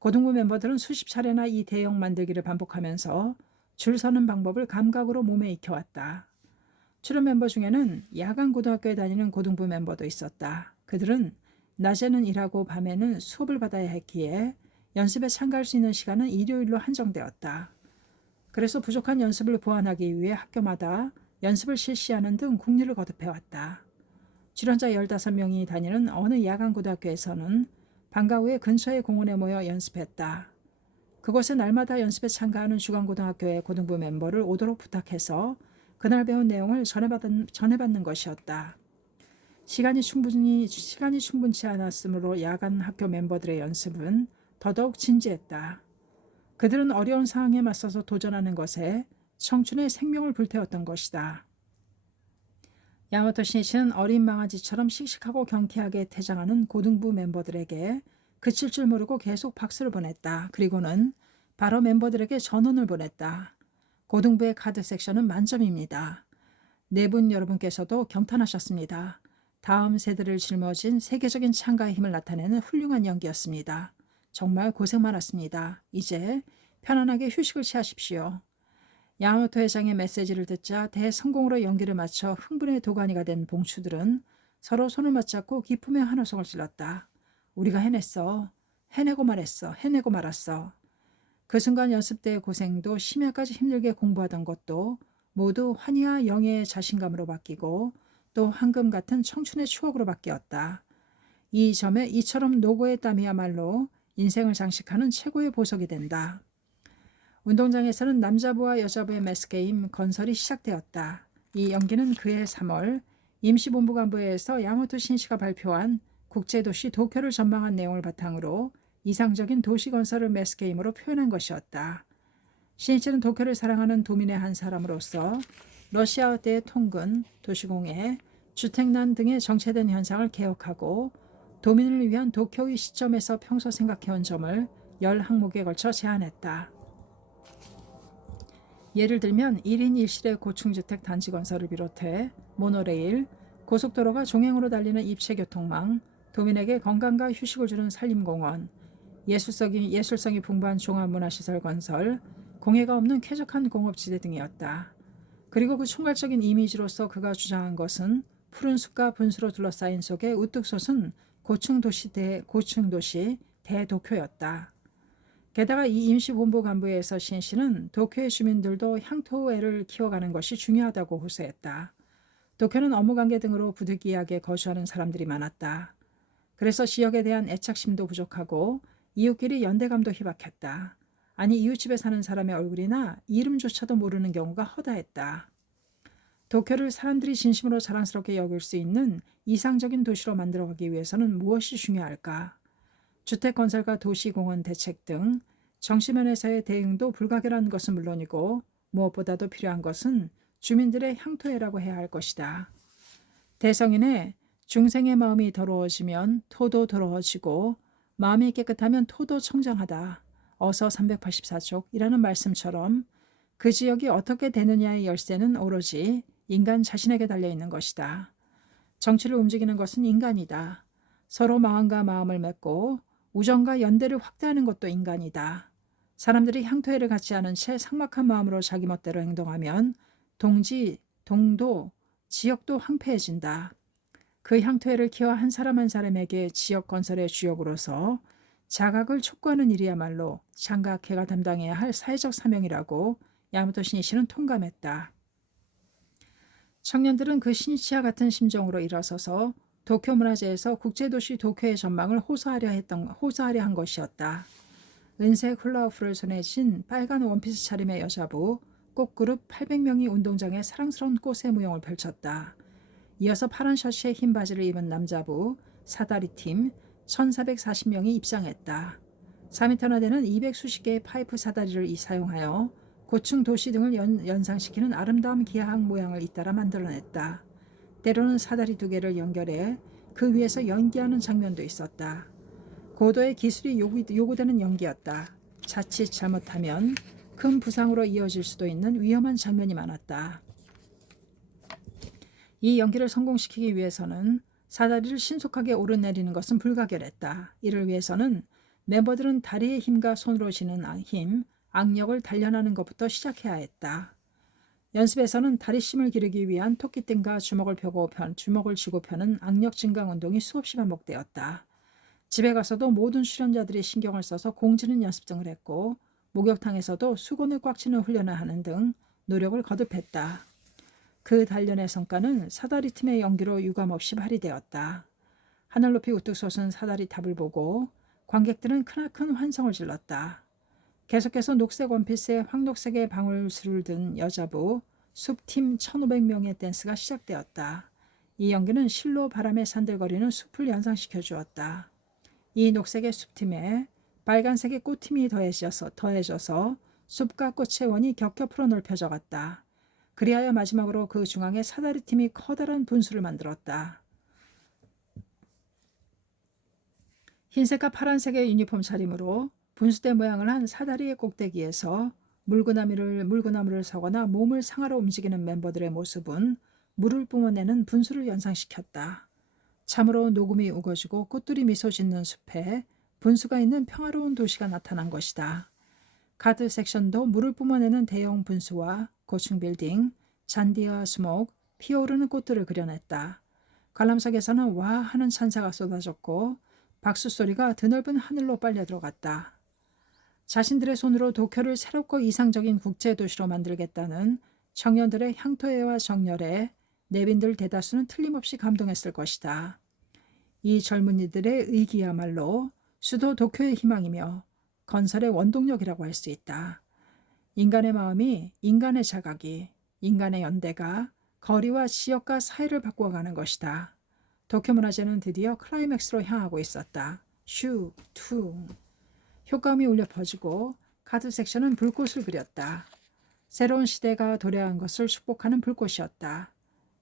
고등부 멤버들은 수십 차례나 이 대형 만들기를 반복하면서 줄 서는 방법을 감각으로 몸에 익혀왔다. 출연 멤버 중에는 야간 고등학교에 다니는 고등부 멤버도 있었다. 그들은 낮에는 일하고 밤에는 수업을 받아야 했기에 연습에 참가할 수 있는 시간은 일요일로 한정되었다. 그래서 부족한 연습을 보완하기 위해 학교마다 연습을 실시하는 등 국리를 거듭해왔다. 출연자 15명이 다니는 어느 야간 고등학교에서는 방과 후에 근처의 공원에 모여 연습했다. 그곳에 날마다 연습에 참가하는 주간고등학교의 고등부 멤버를 오도록 부탁해서 그날 배운 내용을 전해받는 것이었다. 시간이 충분치 않았으므로 야간 학교 멤버들의 연습은 더더욱 진지했다. 그들은 어려운 상황에 맞서서 도전하는 것에 청춘의 생명을 불태웠던 것이다. 야마토 신이치는 어린 망아지처럼 씩씩하고 경쾌하게 퇴장하는 고등부 멤버들에게 그칠 줄 모르고 계속 박수를 보냈다. 그리고는 바로 멤버들에게 전원을 보냈다. 고등부의 카드 섹션은 만점입니다. 네 분 여러분께서도 경탄하셨습니다. 다음 세대를 짊어진 세계적인 창가의 힘을 나타내는 훌륭한 연기였습니다. 정말 고생 많았습니다. 이제 편안하게 휴식을 취하십시오. 야마토 회장의 메시지를 듣자 대성공으로 연기를 마쳐 흥분의 도가니가 된 봉추들은 서로 손을 맞잡고 기쁨의 한호성을 질렀다. 우리가 해냈어. 해내고 말했어. 해내고 말았어. 그 순간 연습대의 고생도 심야까지 힘들게 공부하던 것도 모두 환희와 영예의 자신감으로 바뀌고 또 황금 같은 청춘의 추억으로 바뀌었다. 이 점에 이처럼 노고의 땀이야말로 인생을 장식하는 최고의 보석이 된다. 운동장에서는 남자부와 여자부의 매스게임 건설이 시작되었다. 이 연기는 그해 3월 임시본부간부회에서 야마토 신시가 발표한 국제도시 도쿄를 전망한 내용을 바탕으로 이상적인 도시 건설을 매스게임으로 표현한 것이었다. 신이치는 도쿄를 사랑하는 도민의 한 사람으로서 러시아와 때의 통근, 도시공해, 주택난 등의 정체된 현상을 개혁하고 도민을 위한 도쿄의 시점에서 평소 생각해온 점을 10항목에 걸쳐 제안했다. 예를 들면 1인 1실의 고층주택 단지 건설을 비롯해 모노레일, 고속도로가 종행으로 달리는 입체교통망, 도민에게 건강과 휴식을 주는 산림공원, 예술성이 풍부한 종합문화시설 건설, 공해가 없는 쾌적한 공업지대 등이었다. 그리고 그 총괄적인 이미지로서 그가 주장한 것은 푸른 숲과 분수로 둘러싸인 속에 우뚝 솟은 고층도시 대도쿄였다. 게다가 이 임시본부 간부에서 신씨는 도쿄의 주민들도 향토애를 키워가는 것이 중요하다고 호소했다. 도쿄는 업무관계 등으로 부득이하게 거주하는 사람들이 많았다. 그래서 지역에 대한 애착심도 부족하고 이웃끼리 연대감도 희박했다. 아니 이웃집에 사는 사람의 얼굴이나 이름조차도 모르는 경우가 허다했다. 도쿄를 사람들이 진심으로 자랑스럽게 여길 수 있는 이상적인 도시로 만들어가기 위해서는 무엇이 중요할까? 주택건설과 도시공원 대책 등 정치면에서의 대응도 불가결한 것은 물론이고 무엇보다도 필요한 것은 주민들의 향토애라고 해야 할 것이다. 대성인의 중생의 마음이 더러워지면 토도 더러워지고 마음이 깨끗하면 토도 청정하다. 어서 384족이라는 말씀처럼 그 지역이 어떻게 되느냐의 열쇠는 오로지 인간 자신에게 달려있는 것이다. 정치를 움직이는 것은 인간이다. 서로 마음과 마음을 맺고 우정과 연대를 확대하는 것도 인간이다. 사람들이 향토애를 갖지 않은 채 삭막한 마음으로 자기 멋대로 행동하면 동지, 동도, 지역도 황폐해진다. 그 향토애를 키워 한 사람 한 사람에게 지역 건설의 주역으로서 자각을 촉구하는 일이야말로 장각회가 담당해야 할 사회적 사명이라고 야마토 신이치는 통감했다. 청년들은 그 신이치와 같은 심정으로 일어서서 도쿄 문화재에서 국제도시 도쿄의 전망을 호소하려 한 것이었다. 은색 훌라후프를 손에 쥔 빨간 원피스 차림의 여자부 꽃그룹 800명이 운동장에 사랑스러운 꽃의 무용을 펼쳤다. 이어서 파란 셔츠에 흰 바지를 입은 남자부 사다리팀 1440명이 입장했다. 4m나 되는 200수십 개의 파이프 사다리를 사용하여 고층 도시 등을 연상시키는 아름다운 기하학 모양을 잇따라 만들어냈다. 때로는 사다리 2개를 연결해 그 위에서 연기하는 장면도 있었다. 고도의 기술이 요구되는 연기였다. 자칫 잘못하면 큰 부상으로 이어질 수도 있는 위험한 장면이 많았다. 이 연기를 성공시키기 위해서는 사다리를 신속하게 오르내리는 것은 불가결했다. 이를 위해서는 멤버들은 다리의 힘과 손으로 쥐는 힘, 악력을 단련하는 것부터 시작해야 했다. 연습에서는 다리심을 기르기 위한 토끼등과 주먹을 쥐고 펴는 악력 증강 운동이 수없이 반복되었다. 집에 가서도 모든 수련자들이 신경을 써서 공지는 연습 등을 했고 목욕탕에서도 수건을 꽉 쥐는 훈련을 하는 등 노력을 거듭했다. 그 단련의 성과는 사다리 팀의 연기로 유감없이 발휘되었다. 하늘 높이 우뚝 솟은 사다리 탑을 보고 관객들은 크나큰 환성을 질렀다. 계속해서 녹색 원피스에 황록색의 방울술을 든 여자부 숲팀 1500명의 댄스가 시작되었다. 이 연기는 실로 바람에 산들거리는 숲을 연상시켜 주었다. 이 녹색의 숲팀에 빨간색의 꽃팀이 더해져서 숲과 꽃의 원이 겹겹으로 넓혀져 갔다. 그리하여 마지막으로 그 중앙에 사다리팀이 커다란 분수를 만들었다. 흰색과 파란색의 유니폼 차림으로 분수대 모양을 한 사다리의 꼭대기에서 물구나무를 서거나 몸을 상하로 움직이는 멤버들의 모습은 물을 뿜어내는 분수를 연상시켰다. 참으로 녹음이 우거지고 꽃들이 미소 짓는 숲에 분수가 있는 평화로운 도시가 나타난 것이다. 가드 섹션도 물을 뿜어내는 대형 분수와 고층 빌딩, 잔디와 수목, 피어오르는 꽃들을 그려냈다. 관람석에서는 와 하는 찬사가 쏟아졌고 박수 소리가 드넓은 하늘로 빨려 들어갔다. 자신들의 손으로 도쿄를 새롭고 이상적인 국제도시로 만들겠다는 청년들의 향토애와 정열에 내빈들 대다수는 틀림없이 감동했을 것이다. 이 젊은이들의 의기야말로 수도 도쿄의 희망이며 건설의 원동력이라고 할 수 있다. 인간의 마음이, 인간의 자각이, 인간의 연대가 거리와 지역과 사회를 바꾸어가는 것이다. 도쿄 문화제는 드디어 클라이맥스로 향하고 있었다. 슈, 퉁. 효과음이 울려 퍼지고 카드 섹션은 불꽃을 그렸다. 새로운 시대가 도래한 것을 축복하는 불꽃이었다.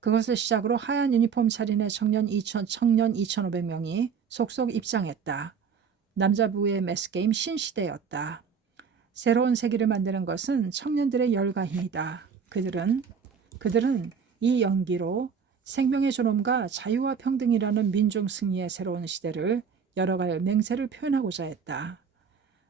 그것을 시작으로 하얀 유니폼 차린의 청년 2,500명이 속속 입장했다. 남자부의 매스게임 신시대였다. 새로운 세계를 만드는 것은 청년들의 열과 힘이다. 그들은 이 연기로 생명의 존엄과 자유와 평등이라는 민중 승리의 새로운 시대를 열어갈 맹세를 표현하고자 했다.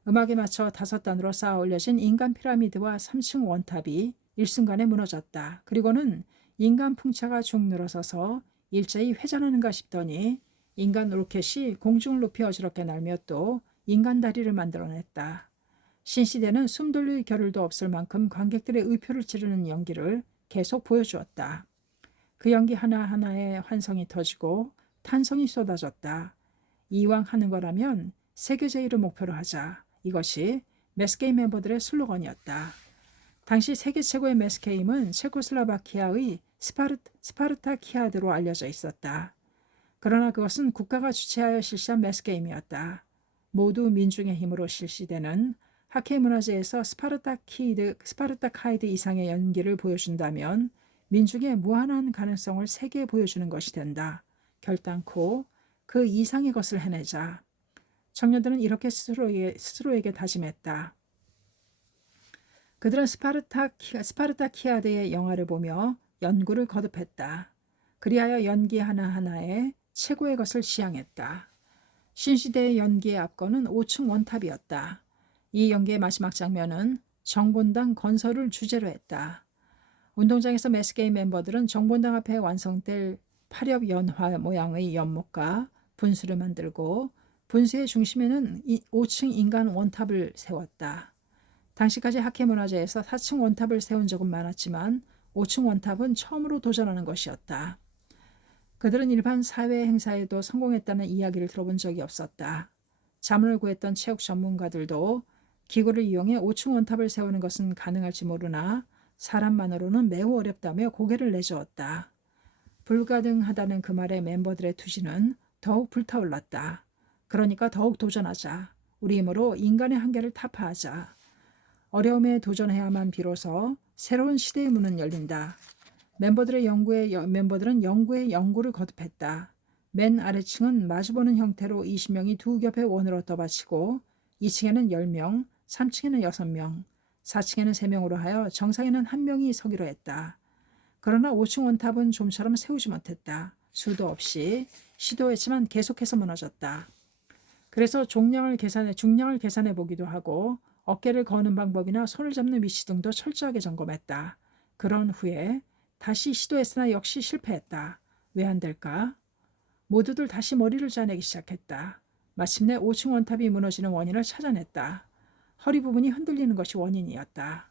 음악에 맞춰 5단으로 쌓아 올려진 인간 피라미드와 3층 원탑이 일순간에 무너졌다. 그리고는 인간 풍차가 쭉 늘어서서 일제히 회전하는가 싶더니 인간 로켓이 공중을 높이 어지럽게 날며 또 인간 다리를 만들어냈다. 신시대는 숨 돌릴 겨를도 없을 만큼 관객들의 의표를 찌르는 연기를 계속 보여주었다. 그 연기 하나하나에 환성이 터지고 탄성이 쏟아졌다. 이왕 하는 거라면 세계 제일을 목표로 하자. 이것이 매스게임 멤버들의 슬로건이었다. 당시 세계 최고의 매스게임은 체코슬라바키아의 스파르타키아드로 알려져 있었다. 그러나 그것은 국가가 주최하여 실시한 매스게임이었다. 모두 민중의 힘으로 실시되는 하케 문화제에서 스파르타카이드 이상의 연기를 보여준다면 민중의 무한한 가능성을 세계에 보여주는 것이 된다. 결단코 그 이상의 것을 해내자. 청년들은 이렇게 스스로에게 다짐했다. 그들은 스파르타키아드의 영화를 보며 연구를 거듭했다. 그리하여 연기 하나하나에 최고의 것을 지향했다. 신시대의 연기의 앞건은 5층 원탑이었다. 이 연기의 마지막 장면은 정본당 건설을 주제로 했다. 운동장에서 매스게임 멤버들은 정본당 앞에 완성될 파렵 연화 모양의 연못과 분수를 만들고 분수의 중심에는 5층 인간 원탑을 세웠다. 당시까지 하케 문화제에서 4층 원탑을 세운 적은 많았지만 5층 원탑은 처음으로 도전하는 것이었다. 그들은 일반 사회 행사에도 성공했다는 이야기를 들어본 적이 없었다. 자문을 구했던 체육 전문가들도 기구를 이용해 5층 원탑을 세우는 것은 가능할지 모르나 사람만으로는 매우 어렵다며 고개를 내저었다. 불가능하다는 그 말에 멤버들의 투지는 더욱 불타올랐다. 그러니까 더욱 도전하자. 우리 힘으로 인간의 한계를 타파하자. 어려움에 도전해야만 비로소 새로운 시대의 문은 열린다. 멤버들은 연구에 연구를 거듭했다. 맨 아래층은 마주보는 형태로 20명이 두 겹의 원으로 떠받치고 2층에는 10명, 3층에는 6명, 4층에는 3명으로 하여 정상에는 1명이 서기로 했다. 그러나 5층 원탑은 좀처럼 세우지 못했다. 수도 없이 시도했지만 계속해서 무너졌다. 그래서 중량을 계산해 보기도 하고 어깨를 거는 방법이나 손을 잡는 위치 등도 철저하게 점검했다. 그런 후에 다시 시도했으나 역시 실패했다. 왜 안 될까? 모두들 다시 머리를 짜내기 시작했다. 마침내 5층 원탑이 무너지는 원인을 찾아냈다. 허리 부분이 흔들리는 것이 원인이었다.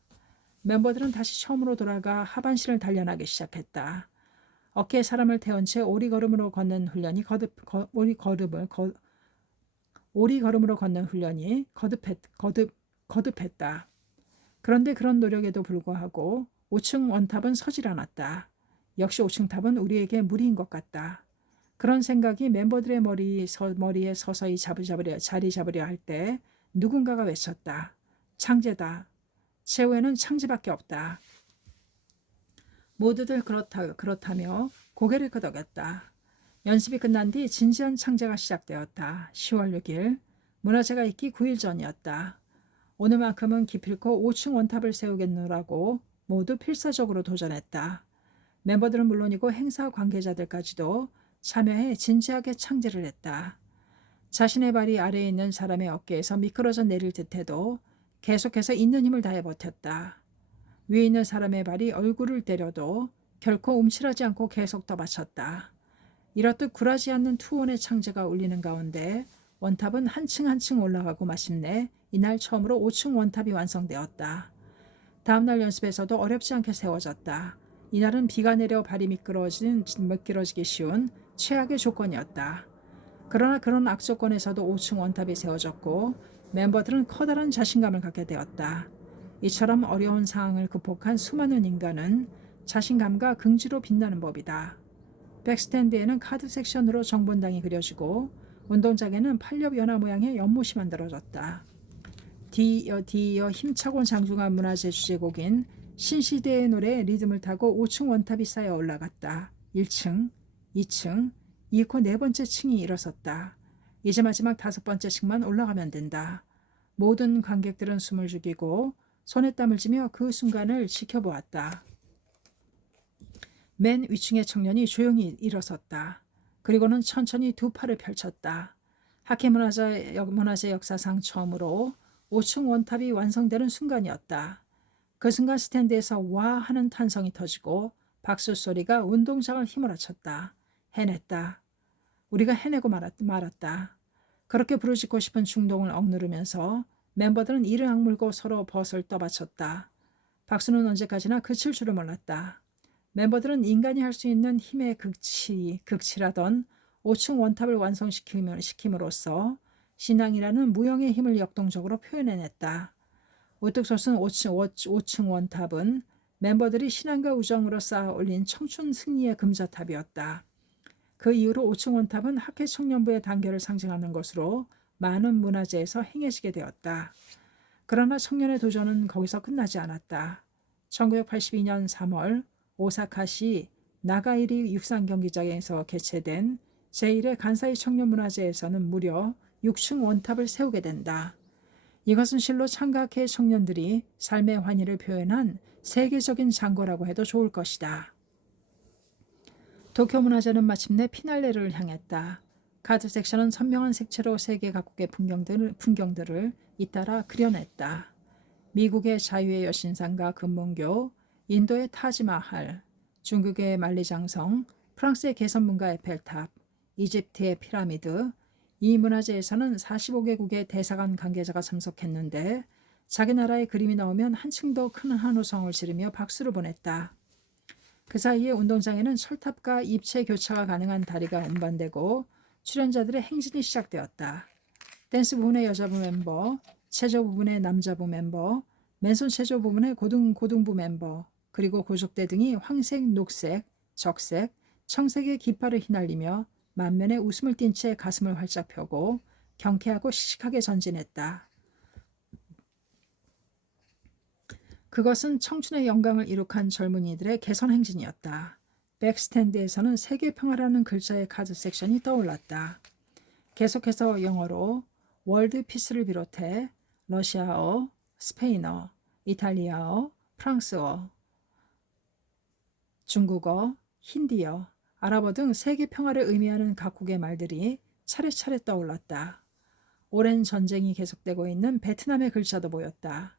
멤버들은 다시 처음으로 돌아가 하반신을 단련하기 시작했다. 어깨에 사람을 태운 채 오리걸음으로 걷는 훈련이 오리걸음으로 걷는 훈련이 거듭했다. 그런데 그런 노력에도 불구하고 5층 원탑은 서질 않았다. 역시 5층 탑은 우리에게 무리인 것 같다. 그런 생각이 멤버들의 머리에 서서히 자리 잡으려 할 때 누군가가 외쳤다. 창제다. 최후에는 창제밖에 없다. 모두들 그렇다며 고개를 끄덕였다. 연습이 끝난 뒤 진지한 창제가 시작되었다. 10월 6일, 문화제가 있기 9일 전이었다. 오늘만큼은 기필코 5층 원탑을 세우겠노라고 모두 필사적으로 도전했다. 멤버들은 물론이고 행사 관계자들까지도 참여해 진지하게 창제를 했다. 자신의 발이 아래에 있는 사람의 어깨에서 미끄러져 내릴 듯해도 계속해서 있는 힘을 다해 버텼다. 위에 있는 사람의 발이 얼굴을 때려도 결코 움츠러지 않고 계속 떠받쳤다. 이렇듯 굴하지 않는 투혼의 창제가 울리는 가운데 원탑은 한 층 한 층 올라가고 마침내 이날 처음으로 5층 원탑이 완성되었다. 다음날 연습에서도 어렵지 않게 세워졌다. 이날은 비가 내려 발이 미끄러지기 쉬운 최악의 조건이었다. 그러나 그런 악조건에서도 5층 원탑이 세워졌고 멤버들은 커다란 자신감을 갖게 되었다. 이처럼 어려운 상황을 극복한 수많은 인간은 자신감과 긍지로 빛나는 법이다. 백스탠드에는 카드 섹션으로 정본당이 그려지고 운동장에는 팔렵 연화 모양의 연못이 만들어졌다. 뒤이어 힘차고 장중한 문화재 주제곡인 신시대의 노래에 리듬을 타고 5층 원탑이 쌓여 올라갔다. 1층, 2층, 이윽고 네 번째 층이 일어섰다. 이제 마지막 다섯 번째 층만 올라가면 된다. 모든 관객들은 숨을 죽이고 손에 땀을 쥐며 그 순간을 지켜보았다. 맨 위층의 청년이 조용히 일어섰다. 그리고는 천천히 두 팔을 펼쳤다. 학회문화재 역사상 처음으로 5층 원탑이 완성되는 순간이었다. 그 순간 스탠드에서 와 하는 탄성이 터지고 박수 소리가 운동장을 휘몰아쳤다. 해냈다. 우리가 해내고 말았다. 그렇게 부르짖고 싶은 충동을 억누르면서 member들은 이를 악물고 서로 벗을 떠받쳤다. 박수는 언제까지나 그칠 줄을 몰랐다. 멤버들은 인간이 할 수 있는 힘의 극치라던 5층 원탑을 완성시킴으로써 신앙이라는 무형의 힘을 역동적으로 표현해냈다. 우뚝 솟은 5층 원탑은 멤버들이 신앙과 우정으로 쌓아 올린 청춘 승리의 금자탑이었다. 그 이후로 5층 원탑은 학회 청년부의 단결을 상징하는 것으로 많은 문화재에서 행해지게 되었다. 그러나 청년의 도전은 거기서 끝나지 않았다. 1982년 3월 오사카시 나가이리 육상 경기장에서 개최된 제1회 간사이 청년문화제에서는 무려 6층 원탑을 세우게 된다. 이것은 실로 창가학회 청년들이 삶의 환희를 표현한 세계적인 장고라고 해도 좋을 것이다. 도쿄문화제는 마침내 피날레를 향했다. 카드 섹션은 선명한 색채로 세계 각국의 풍경들을 잇따라 그려냈다. 미국의 자유의 여신상과 금문교, 인도의 타지마할, 중국의 만리장성, 프랑스의 개선문과 에펠탑, 이집트의 피라미드, 이 문화제에서는 45개국의 대사관 관계자가 참석했는데 자기 나라의 그림이 나오면 한층 더 큰 환호성을 지르며 박수를 보냈다. 그 사이에 운동장에는 철탑과 입체 교차가 가능한 다리가 운반되고 출연자들의 행진이 시작되었다. 댄스 부분의 여자부 멤버, 체조 부분의 남자부 멤버, 맨손 체조 부분의 고등부 멤버, 그리고 고속대 등이 황색, 녹색, 적색, 청색의 깃발을 휘날리며 만면에 웃음을 띤 채 가슴을 활짝 펴고 경쾌하고 씩씩하게 전진했다. 그것은 청춘의 영광을 이룩한 젊은이들의 개선 행진이었다. 백스탠드에서는 세계 평화라는 글자의 카드 섹션이 떠올랐다. 계속해서 영어로 월드 피스를 비롯해 러시아어, 스페인어, 이탈리아어, 프랑스어, 중국어, 힌디어, 아랍어 등 세계 평화를 의미하는 각국의 말들이 차례차례 떠올랐다. 오랜 전쟁이 계속되고 있는 베트남의 글자도 보였다.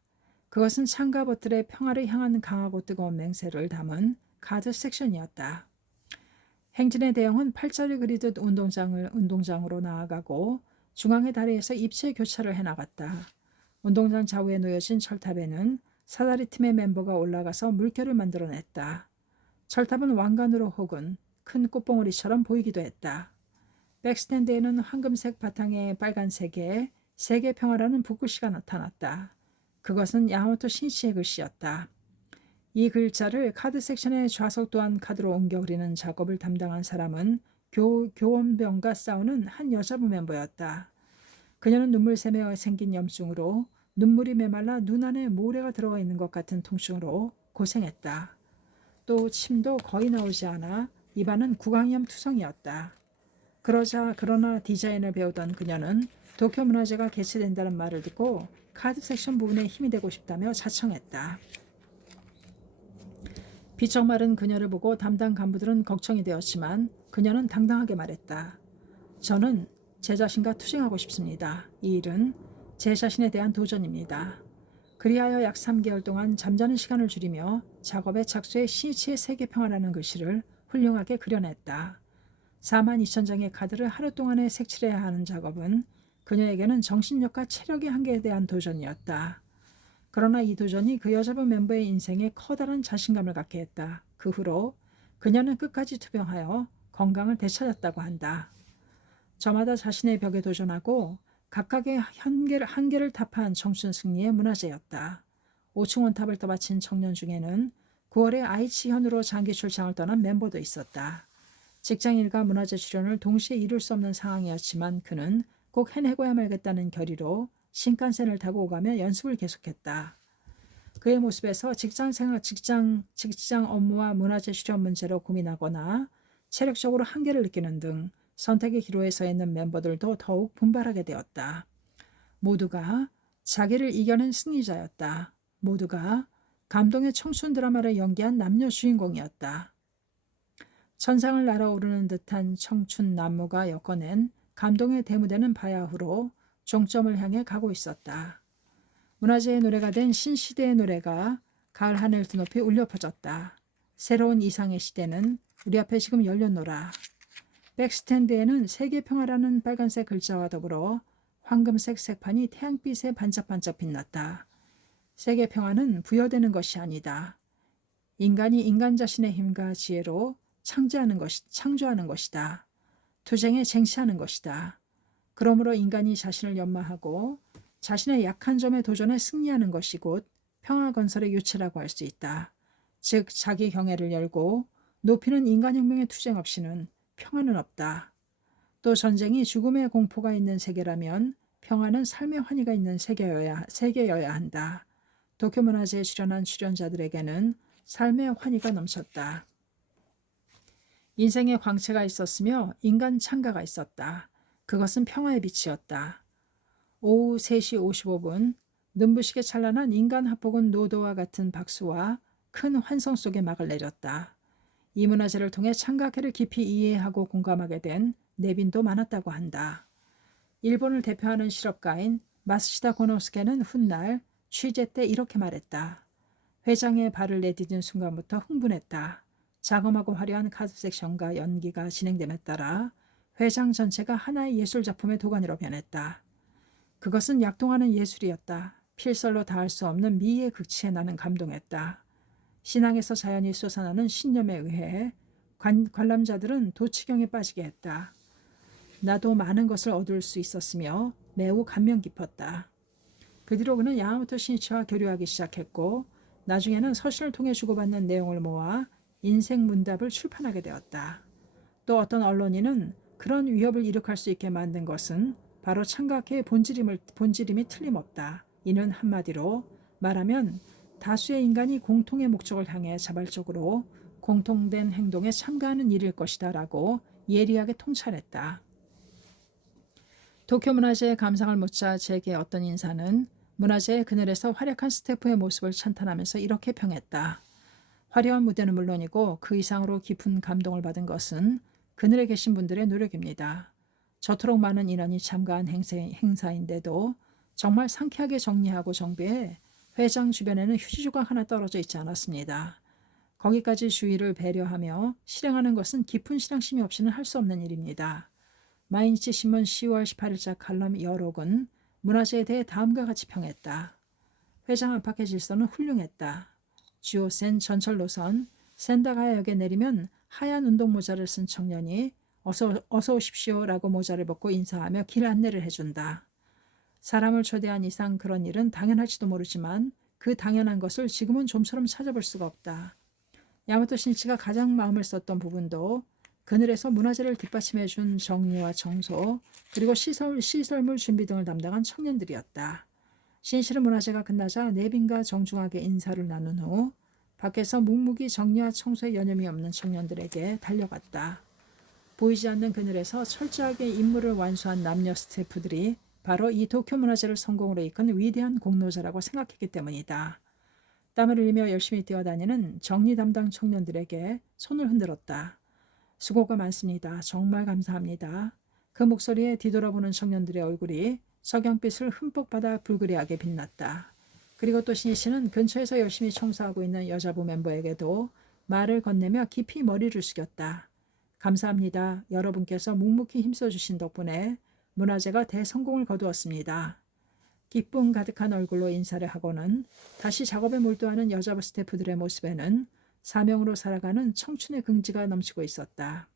그것은 창과 벗들의 평화를 향한 강하고 뜨거운 맹세를 담은 카드 섹션이었다. 행진의 대형은 팔자를 그리듯 운동장으로 나아가고 중앙의 다리에서 입체 교차를 해나갔다. 운동장 좌우에 놓여진 철탑에는 사다리 팀의 멤버가 올라가서 물결을 만들어냈다. 철탑은 왕관으로 혹은 큰 꽃봉오리처럼 보이기도 했다. 백스탠드에는 황금색 바탕에 빨간색의 세계 평화라는 붓글씨가 나타났다. 그것은 야마토 신시의 글씨였다. 이 글자를 카드 섹션의 좌석 또한 카드로 옮겨 그리는 작업을 담당한 사람은 교원병과 싸우는 한 여자부 멤버였다. 그녀는 눈물샘에 생긴 염증으로 눈물이 메말라 눈 안에 모래가 들어가 있는 것 같은 통증으로 고생했다. 또 침도 거의 나오지 않아 입안은 구강염 투성이었다. 그러나 디자인을 배우던 그녀는 도쿄 문화제가 개최된다는 말을 듣고 카드 섹션 부분에 힘이 되고 싶다며 자청했다. 비쩍 마른 그녀를 보고 담당 간부들은 걱정이 되었지만 그녀는 당당하게 말했다. 저는 제 자신과 투쟁하고 싶습니다. 이 일은 제 자신에 대한 도전입니다. 그리하여 약 3개월 동안 잠자는 시간을 줄이며 작업에 착수해 시치의 세계평화라는 글씨를 훌륭하게 그려냈다. 42,000장의 카드를 하루 동안에 색칠해야 하는 작업은 그녀에게는 정신력과 체력의 한계에 대한 도전이었다. 그러나 이 도전이 그 여자분 멤버의 인생에 커다란 자신감을 갖게 했다. 그 후로 그녀는 끝까지 투병하여 건강을 되찾았다고 한다. 저마다 자신의 벽에 도전하고 각각의 한계를 타파한 청춘 승리의 문화제였다. 5층 원탑을 떠받친 청년 중에는 9월에 아이치 현으로 장기 출장을 떠난 멤버도 있었다. 직장일과 문화제 출연을 동시에 이룰 수 없는 상황이었지만 그는 꼭 해내고야 말겠다는 결의로 신칸센을 타고 오가며 연습을 계속했다. 그의 모습에서 직장 업무와 문화재 출연 문제로 고민하거나 체력적으로 한계를 느끼는 등 선택의 기로에 서 있는 멤버들도 더욱 분발하게 되었다. 모두가 자기를 이겨낸 승리자였다. 모두가 감동의 청춘 드라마를 연기한 남녀 주인공이었다. 천상을 날아오르는 듯한 청춘 남무가 엮어낸 감동의 대무대는 바야흐로 종점을 향해 가고 있었다. 문화재의 노래가 된 신시대의 노래가 가을 하늘 드높이 울려 퍼졌다. 새로운 이상의 시대는 우리 앞에 지금 열렸노라. 백스탠드에는 세계평화라는 빨간색 글자와 더불어 황금색 색판이 태양빛에 반짝반짝 빛났다. 세계평화는 부여되는 것이 아니다. 인간이 인간 자신의 힘과 지혜로 창조하는 것이다. 투쟁에 쟁취하는 것이다. 그러므로 인간이 자신을 연마하고 자신의 약한 점에 도전해 승리하는 것이 곧 평화 건설의 유치라고 할 수 있다. 즉 자기 경애를 열고 높이는 인간혁명의 투쟁 없이는 평화는 없다. 또 전쟁이 죽음의 공포가 있는 세계라면 평화는 삶의 환희가 있는 세계여야 한다. 도쿄 문화제에 출연한 출연자들에게는 삶의 환희가 넘쳤다. 인생의 광채가 있었으며 인간 창가가 있었다. 그것은 평화의 빛이었다. 오후 3시 55분 눈부시게 찬란한 인간 합복은 노도와 같은 박수와 큰 환성 속에 막을 내렸다. 이 문화제를 통해 창가계를 깊이 이해하고 공감하게 된 내빈도 많았다고 한다. 일본을 대표하는 실업가인 마스시다 고노스케는 훗날 취재 때 이렇게 말했다. 회장에 발을 내디딘 순간부터 흥분했다. 자그마고 화려한 카드 섹션과 연기가 진행됨에 따라 회장 전체가 하나의 예술작품의 도가니로 변했다. 그것은 약동하는 예술이었다. 필설로 다할 수 없는 미의 극치에 나는 감동했다. 신앙에서 자연히 솟아나는 신념에 의해 관람자들은 도취경에 빠지게 했다. 나도 많은 것을 얻을 수 있었으며 매우 감명 깊었다. 그 뒤로 그는 야마모토 신이치와 교류하기 시작했고 나중에는 서신을 통해 주고받는 내용을 모아 인생 문답을 출판하게 되었다. 또 어떤 언론인은 그런 위협을 일으킬 수 있게 만든 것은 바로 창가계의 본질임이 틀림없다. 이는 한마디로 말하면 다수의 인간이 공통의 목적을 향해 자발적으로 공통된 행동에 참가하는 일일 것이다 라고 예리하게 통찰했다. 도쿄 문화제의 감상을 묻자 제게 어떤 인사는 문화제의 그늘에서 활약한 스태프의 모습을 찬탄하면서 이렇게 평했다. 화려한 무대는 물론이고 그 이상으로 깊은 감동을 받은 것은 그늘에 계신 분들의 노력입니다. 저토록 많은 인원이 참가한 행사인데도 정말 상쾌하게 정리하고 정비해 회장 주변에는 휴지 조각 하나 떨어져 있지 않았습니다. 거기까지 주의를 배려하며 실행하는 것은 깊은 신앙심이 없이는 할 수 없는 일입니다. 마이니치 신문 10월 18일자 칼럼 여록은 문화재에 대해 다음과 같이 평했다. 회장 안팎의 질서는 훌륭했다. 주요센 전철 노선 센다가야역에 내리면 하얀 운동모자를 쓴 청년이 어서 오십시오라고 모자를 벗고 인사하며 길 안내를 해준다. 사람을 초대한 이상 그런 일은 당연할지도 모르지만 그 당연한 것을 지금은 좀처럼 찾아볼 수가 없다. 야마토 신이치가 가장 마음을 썼던 부분도 그늘에서 문화재를 뒷받침해준 정리와 청소 그리고 시설물 준비 등을 담당한 청년들이었다. 신이치는 문화재가 끝나자 내빈과 정중하게 인사를 나눈 후 밖에서 묵묵히 정리와 청소에 여념이 없는 청년들에게 달려갔다. 보이지 않는 그늘에서 철저하게 임무를 완수한 남녀 스태프들이 바로 이 도쿄 문화재를 성공으로 이끈 위대한 공로자라고 생각했기 때문이다. 땀을 흘리며 열심히 뛰어다니는 정리 담당 청년들에게 손을 흔들었다. 수고가 많습니다. 정말 감사합니다. 그 목소리에 뒤돌아보는 청년들의 얼굴이 석양빛을 흠뻑 받아 불그레하게 빛났다. 그리고 또 신이치는 근처에서 열심히 청소하고 있는 여자부 멤버에게도 말을 건네며 깊이 머리를 숙였다. 감사합니다. 여러분께서 묵묵히 힘써주신 덕분에 문화재가 대성공을 거두었습니다. 기쁨 가득한 얼굴로 인사를 하고는 다시 작업에 몰두하는 여자부 스태프들의 모습에는 사명으로 살아가는 청춘의 긍지가 넘치고 있었다.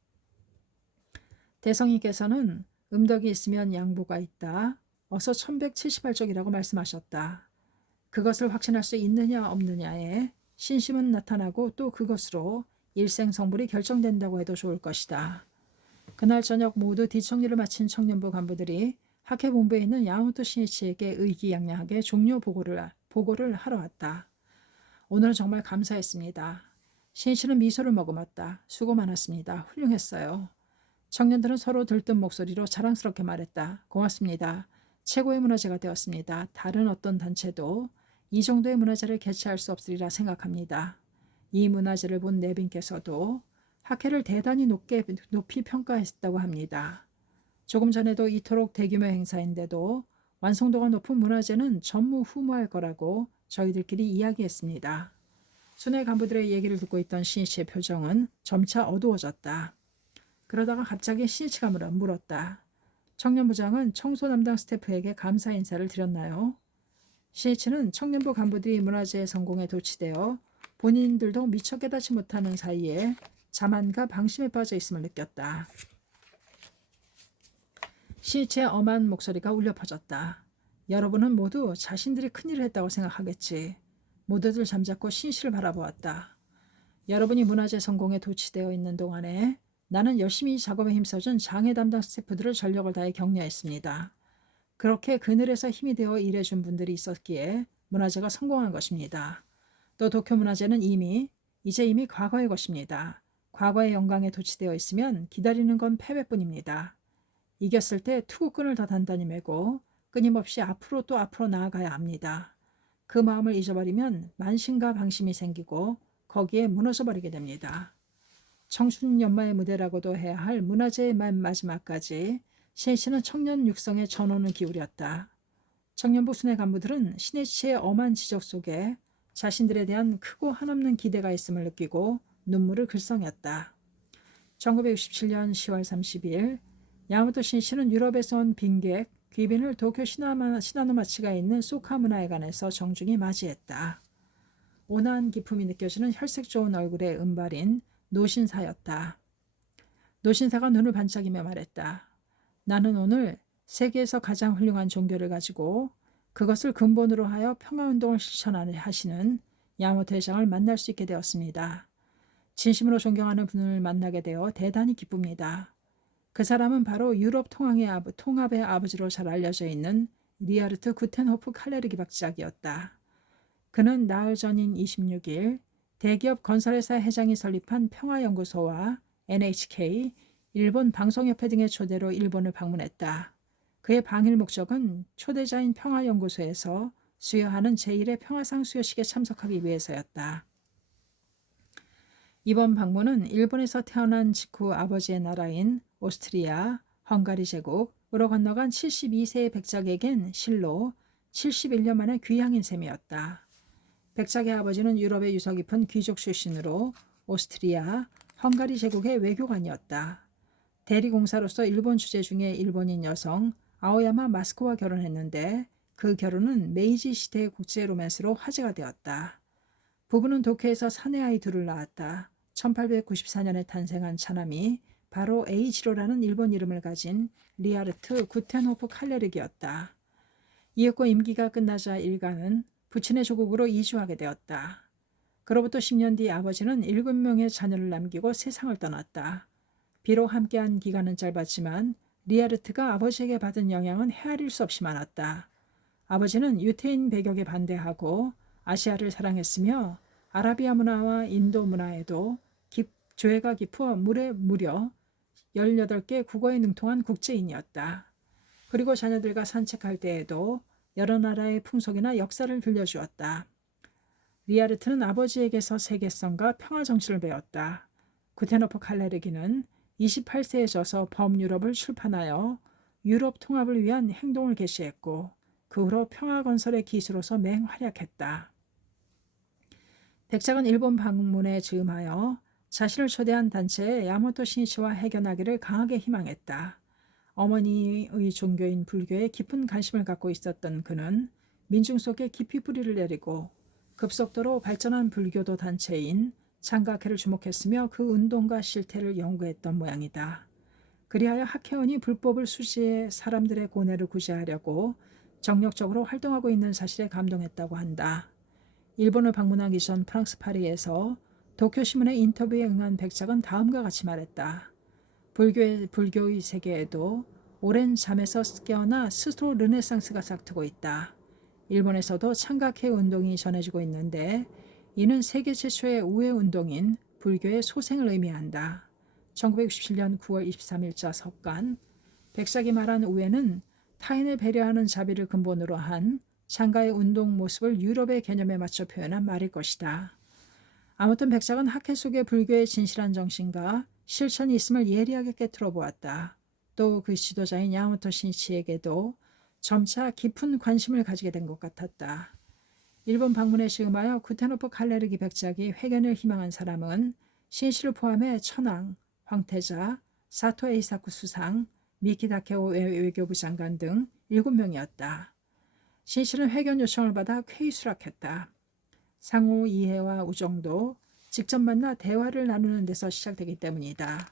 대성이께서는 음덕이 있으면 양보가 있다. 어서 1178쪽이라고 말씀하셨다. 그것을 확신할 수 있느냐 없느냐에 신심은 나타나고 또 그것으로 일생성불이 결정된다고 해도 좋을 것이다. 그날 저녁 모두 뒷정리를 마친 청년부 간부들이 학회 본부에 있는 야마토 신이치에게 의기양양하게 종료 보고를 하러 왔다. 오늘은 정말 감사했습니다. 신이치는 미소를 머금었다. 수고 많았습니다. 훌륭했어요. 청년들은 서로 들뜬 목소리로 자랑스럽게 말했다. 고맙습니다. 최고의 문화재가 되었습니다. 다른 어떤 단체도 이 정도의 문화재를 개최할 수 없으리라 생각합니다. 이 문화재를 본 내빈께서도 학회를 대단히 높이 평가했다고 합니다. 조금 전에도 이토록 대규모 행사인데도 완성도가 높은 문화재는 전무후무할 거라고 저희들끼리 이야기했습니다. 순회 간부들의 얘기를 듣고 있던 신이치의 표정은 점차 어두워졌다. 그러다가 갑자기 신이치가 물었다. 청년부장은 청소 담당 스태프에게 감사 인사를 드렸나요? 신이치는 청년부 간부들이 문화재의 성공에 도취되어 본인들도 미처 깨닫지 못하는 사이에 자만과 방심에 빠져 있음을 느꼈다. 신이치의 엄한 목소리가 울려 퍼졌다. 여러분은 모두 자신들이 큰일을 했다고 생각하겠지. 모두들 잠자코 신이치를 바라보았다. 여러분이 문화재 성공에 도취되어 있는 동안에 나는 열심히 작업에 힘써준 장애 담당 스태프들을 전력을 다해 격려했습니다. 그렇게 그늘에서 힘이 되어 일해준 분들이 있었기에 문화재가 성공한 것입니다. 또 도쿄 문화재는 이제 이미 과거의 것입니다. 과거의 영광에 도취되어 있으면 기다리는 건 패배뿐입니다. 이겼을 때 투구끈을 더 단단히 메고 끊임없이 앞으로 또 앞으로 나아가야 합니다. 그 마음을 잊어버리면 만신과 방심이 생기고 거기에 무너져버리게 됩니다. 청춘 연마의 무대라고도 해야 할 문화재의 마지막까지 신이치는 청년 육성에 전원을 기울였다. 청년부 순회 간부들은 신이치의 엄한 지적 속에 자신들에 대한 크고 한없는 기대가 있음을 느끼고 눈물을 글썽였다. 1967년 10월 30일 야마토 신이치는 유럽에서 온 빈객, 귀빈을 도쿄 시나노마치가 있는 소카 문화회관에서 정중히 맞이했다. 온화한 기품이 느껴지는 혈색 좋은 얼굴의 은발인 노신사였다. 노신사가 눈을 반짝이며 말했다. 나는 오늘 세계에서 가장 훌륭한 종교를 가지고 그것을 근본으로 하여 평화운동을 실천하시는 야마토 회장을 만날 수 있게 되었습니다. 진심으로 존경하는 분을 만나게 되어 대단히 기쁩니다. 그 사람은 바로 유럽 통합의 아버지로 잘 알려져 있는 리하르트 구텐호프 칼레르기 박작이었다. 그는 나흘 전인 26일 대기업 건설회사 회장이 설립한 평화연구소와 NHK, 일본 방송협회 등의 초대로 일본을 방문했다. 그의 방일 목적은 초대자인 평화연구소에서 수여하는 제1회 평화상 수여식에 참석하기 위해서였다. 이번 방문은 일본에서 태어난 직후 아버지의 나라인 오스트리아, 헝가리 제국으로 건너간 72세의 백작에겐 실로 71년 만에 귀향인 셈이었다. 백작의 아버지는 유럽의 유서 깊은 귀족 출신으로 오스트리아, 헝가리 제국의 외교관이었다. 대리공사로서 일본 주재 중에 일본인 여성 아오야마 마스코와 결혼했는데 그 결혼은 메이지 시대의 국제 로맨스로 화제가 되었다. 부부는 도쿄에서 사내아이 둘을 낳았다. 1894년에 탄생한 차남이 바로 에이지로라는 일본 이름을 가진 리하르트 구텐호프 칼레르기였다. 이윽고 임기가 끝나자 일가는 부친의 조국으로 이주하게 되었다. 그로부터 10년 뒤 아버지는 7명의 자녀를 남기고 세상을 떠났다. 비록 함께한 기간은 짧았지만 리하르트가 아버지에게 받은 영향은 헤아릴 수 없이 많았다. 아버지는 유태인 배격에 반대하고 아시아를 사랑했으며 아라비아 문화와 인도 문화에도 조예가 깊어 무려 18개 국어에 능통한 국제인이었다. 그리고 자녀들과 산책할 때에도 여러 나라의 풍속이나 역사를 들려주었다. 리하르트는 아버지에게서 세계성과 평화 정신을 배웠다. 구텐호프 칼레르기는 28세에 져서 범유럽을 출판하여 유럽 통합을 위한 행동을 개시했고 그 후로 평화 건설의 기수로서 맹활약했다. 백작은 일본 방문에 즈음하여 자신을 초대한 단체의 야마토 신이치와 해견하기를 강하게 희망했다. 어머니의 종교인 불교에 깊은 관심을 갖고 있었던 그는 민중 속에 깊이 뿌리를 내리고 급속도로 발전한 불교도 단체인 장가케를 주목했으며 그 운동과 실태를 연구했던 모양이다. 그리하여 학회원이 불법을 수지해 사람들의 고뇌를 구제하려고 정력적으로 활동하고 있는 사실에 감동했다고 한다. 일본을 방문하기 전 프랑스 파리에서 도쿄신문의 인터뷰에 응한 백작은 다음과 같이 말했다. 불교의 세계에도 오랜 잠에서 깨어나 스스로 르네상스가 싹트고 있다. 일본에서도 창각회 운동이 전해지고 있는데 이는 세계 최초의 우회 운동인 불교의 소생을 의미한다. 1967년 9월 23일자 석간 백작이 말한 우회는 타인을 배려하는 자비를 근본으로 한 창가의 운동 모습을 유럽의 개념에 맞춰 표현한 말일 것이다. 아무튼 백작은 학회 속에 불교의 진실한 정신과 실천이 있음을 예리하게 깨트려 보았다. 또 그 지도자인 야마토 신이치에게도 점차 깊은 관심을 가지게 된 것 같았다. 일본 방문에 시음하여 구텐호프 칼레르기 백작이 회견을 희망한 사람은 신이치를 포함해 천황, 황태자, 사토 에이사쿠 수상, 미키 다케오 외교부 장관 등 7명이었다. 신이치는 회견 요청을 받아 쾌히 수락했다. 상호 이해와 우정도 직접 만나 대화를 나누는 데서 시작되기 때문이다.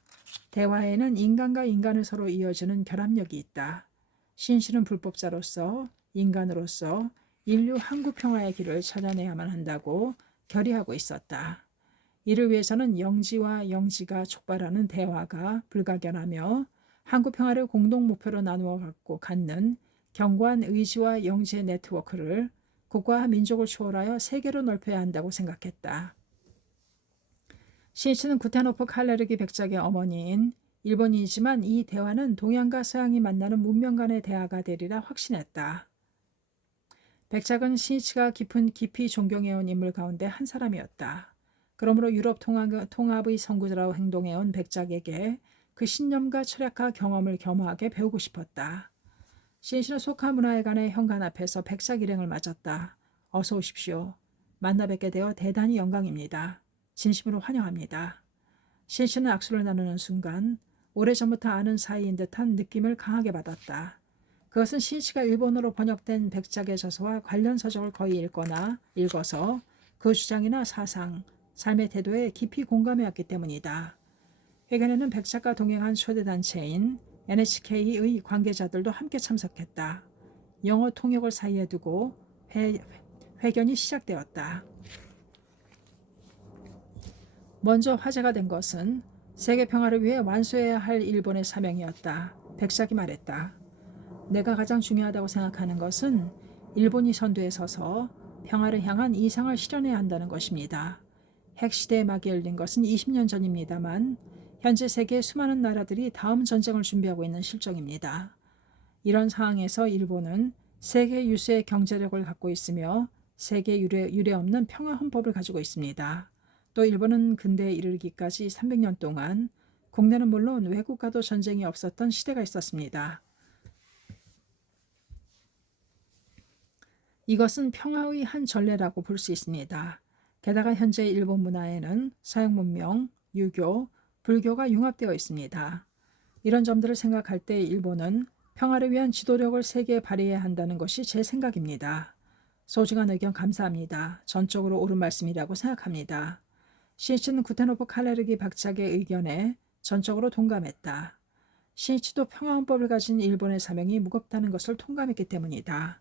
대화에는 인간과 인간을 서로 이어주는 결합력이 있다. 신이치는 불법자로서 인간으로서 인류 한국평화의 길을 찾아내야만 한다고 결의하고 있었다. 이를 위해서는 영지와 영지가 촉발하는 대화가 불가결하며 한국평화를 공동 목표로 나누어 갖는 견고한 의지와 영지의 네트워크를 국가와 민족을 초월하여 세계로 넓혀야 한다고 생각했다. 신이치는 구텐호프 칼레르기 백작의 어머니인 일본인이지만 이 대화는 동양과 서양이 만나는 문명 간의 대화가 되리라 확신했다. 백작은 신이치가 깊이 존경해온 인물 가운데 한 사람이었다. 그러므로 유럽 통합의 선구자라고 행동해온 백작에게 그 신념과 철학과 경험을 겸허하게 배우고 싶었다. 신이치는 소카 문화회관의 현관 앞에서 백작 일행을 맞았다. 어서 오십시오. 만나 뵙게 되어 대단히 영광입니다. 진심으로 환영합니다. 신이치는 악수를 나누는 순간 오래전부터 아는 사이인 듯한 느낌을 강하게 받았다. 그것은 신이치가 일본어로 번역된 백작의 저서와 관련 서적을 거의 읽어서 그 주장이나 사상, 삶의 태도에 깊이 공감해왔기 때문이다. 회견에는 백작과 동행한 초대단체인 NHK의 관계자들도 함께 참석했다. 영어 통역을 사이에 두고 회견이 시작되었다. 먼저 화제가 된 것은 세계 평화를 위해 완수해야 할 일본의 사명이었다. 백작이 말했다. 내가 가장 중요하다고 생각하는 것은 일본이 선두에 서서 평화를 향한 이상을 실현해야 한다는 것입니다. 핵시대의 막이 열린 것은 20년 전입니다만 현재 세계의 수많은 나라들이 다음 전쟁을 준비하고 있는 실정입니다. 이런 상황에서 일본은 세계 유수의 경제력을 갖고 있으며 세계 유례 없는 평화 헌법을 가지고 있습니다. 또 일본은 근대에 이르기까지 300년 동안 국내는 물론 외국과도 전쟁이 없었던 시대가 있었습니다. 이것은 평화의 한 전례라고 볼 수 있습니다. 게다가 현재 일본 문화에는 서양 문명, 유교, 불교가 융합되어 있습니다. 이런 점들을 생각할 때 일본은 평화를 위한 지도력을 세계에 발휘해야 한다는 것이 제 생각입니다. 소중한 의견 감사합니다. 전적으로 옳은 말씀이라고 생각합니다. 시니치는 구테노프 칼레르기 박작의 의견에 전적으로 동감했다. 시니치도 평화헌법을 가진 일본의 사명이 무겁다는 것을 통감했기 때문이다.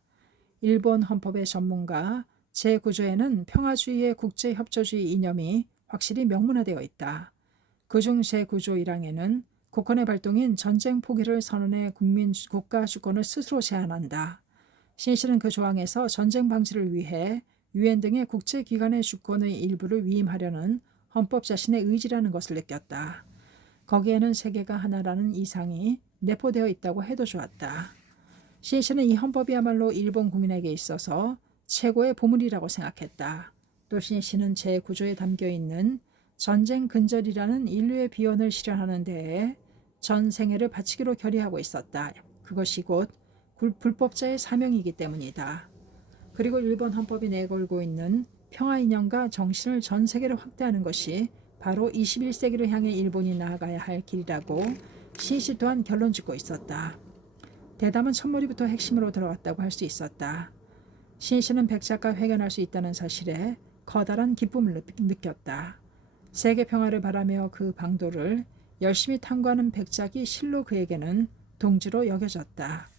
일본 헌법의 전문가 제9조에는 평화주의의 국제협조주의 이념이 확실히 명문화되어 있다. 그중 제9조 1항에는 국헌의 발동인 전쟁 포기를 선언해 국가 주권을 스스로 제한한다. 신실은 그 조항에서 전쟁 방지를 위해 유엔 등의 국제기관의 주권의 일부를 위임하려는 헌법 자신의 의지라는 것을 느꼈다. 거기에는 세계가 하나라는 이상이 내포되어 있다고 해도 좋았다. 신실은 이 헌법이야말로 일본 국민에게 있어서 최고의 보물이라고 생각했다. 또 신실은 제9조에 담겨있는 전쟁 근절이라는 인류의 비전을 실현하는 데에 전 생애를 바치기로 결의하고 있었다. 그것이 곧 불법자의 사명이기 때문이다. 그리고 일본 헌법이 내걸고 있는 평화 이념과 정신을 전 세계로 확대하는 것이 바로 21세기를 향해 일본이 나아가야 할 길이라고 신시 또한 결론 짓고 있었다. 대담은 첫머리부터 핵심으로 들어갔다고 할 수 있었다. 신시는 백작과 회견할 수 있다는 사실에 커다란 기쁨을 느꼈다. 세계 평화를 바라며 그 방도를 열심히 탐구하는 백작이 실로 그에게는 동지로 여겨졌다.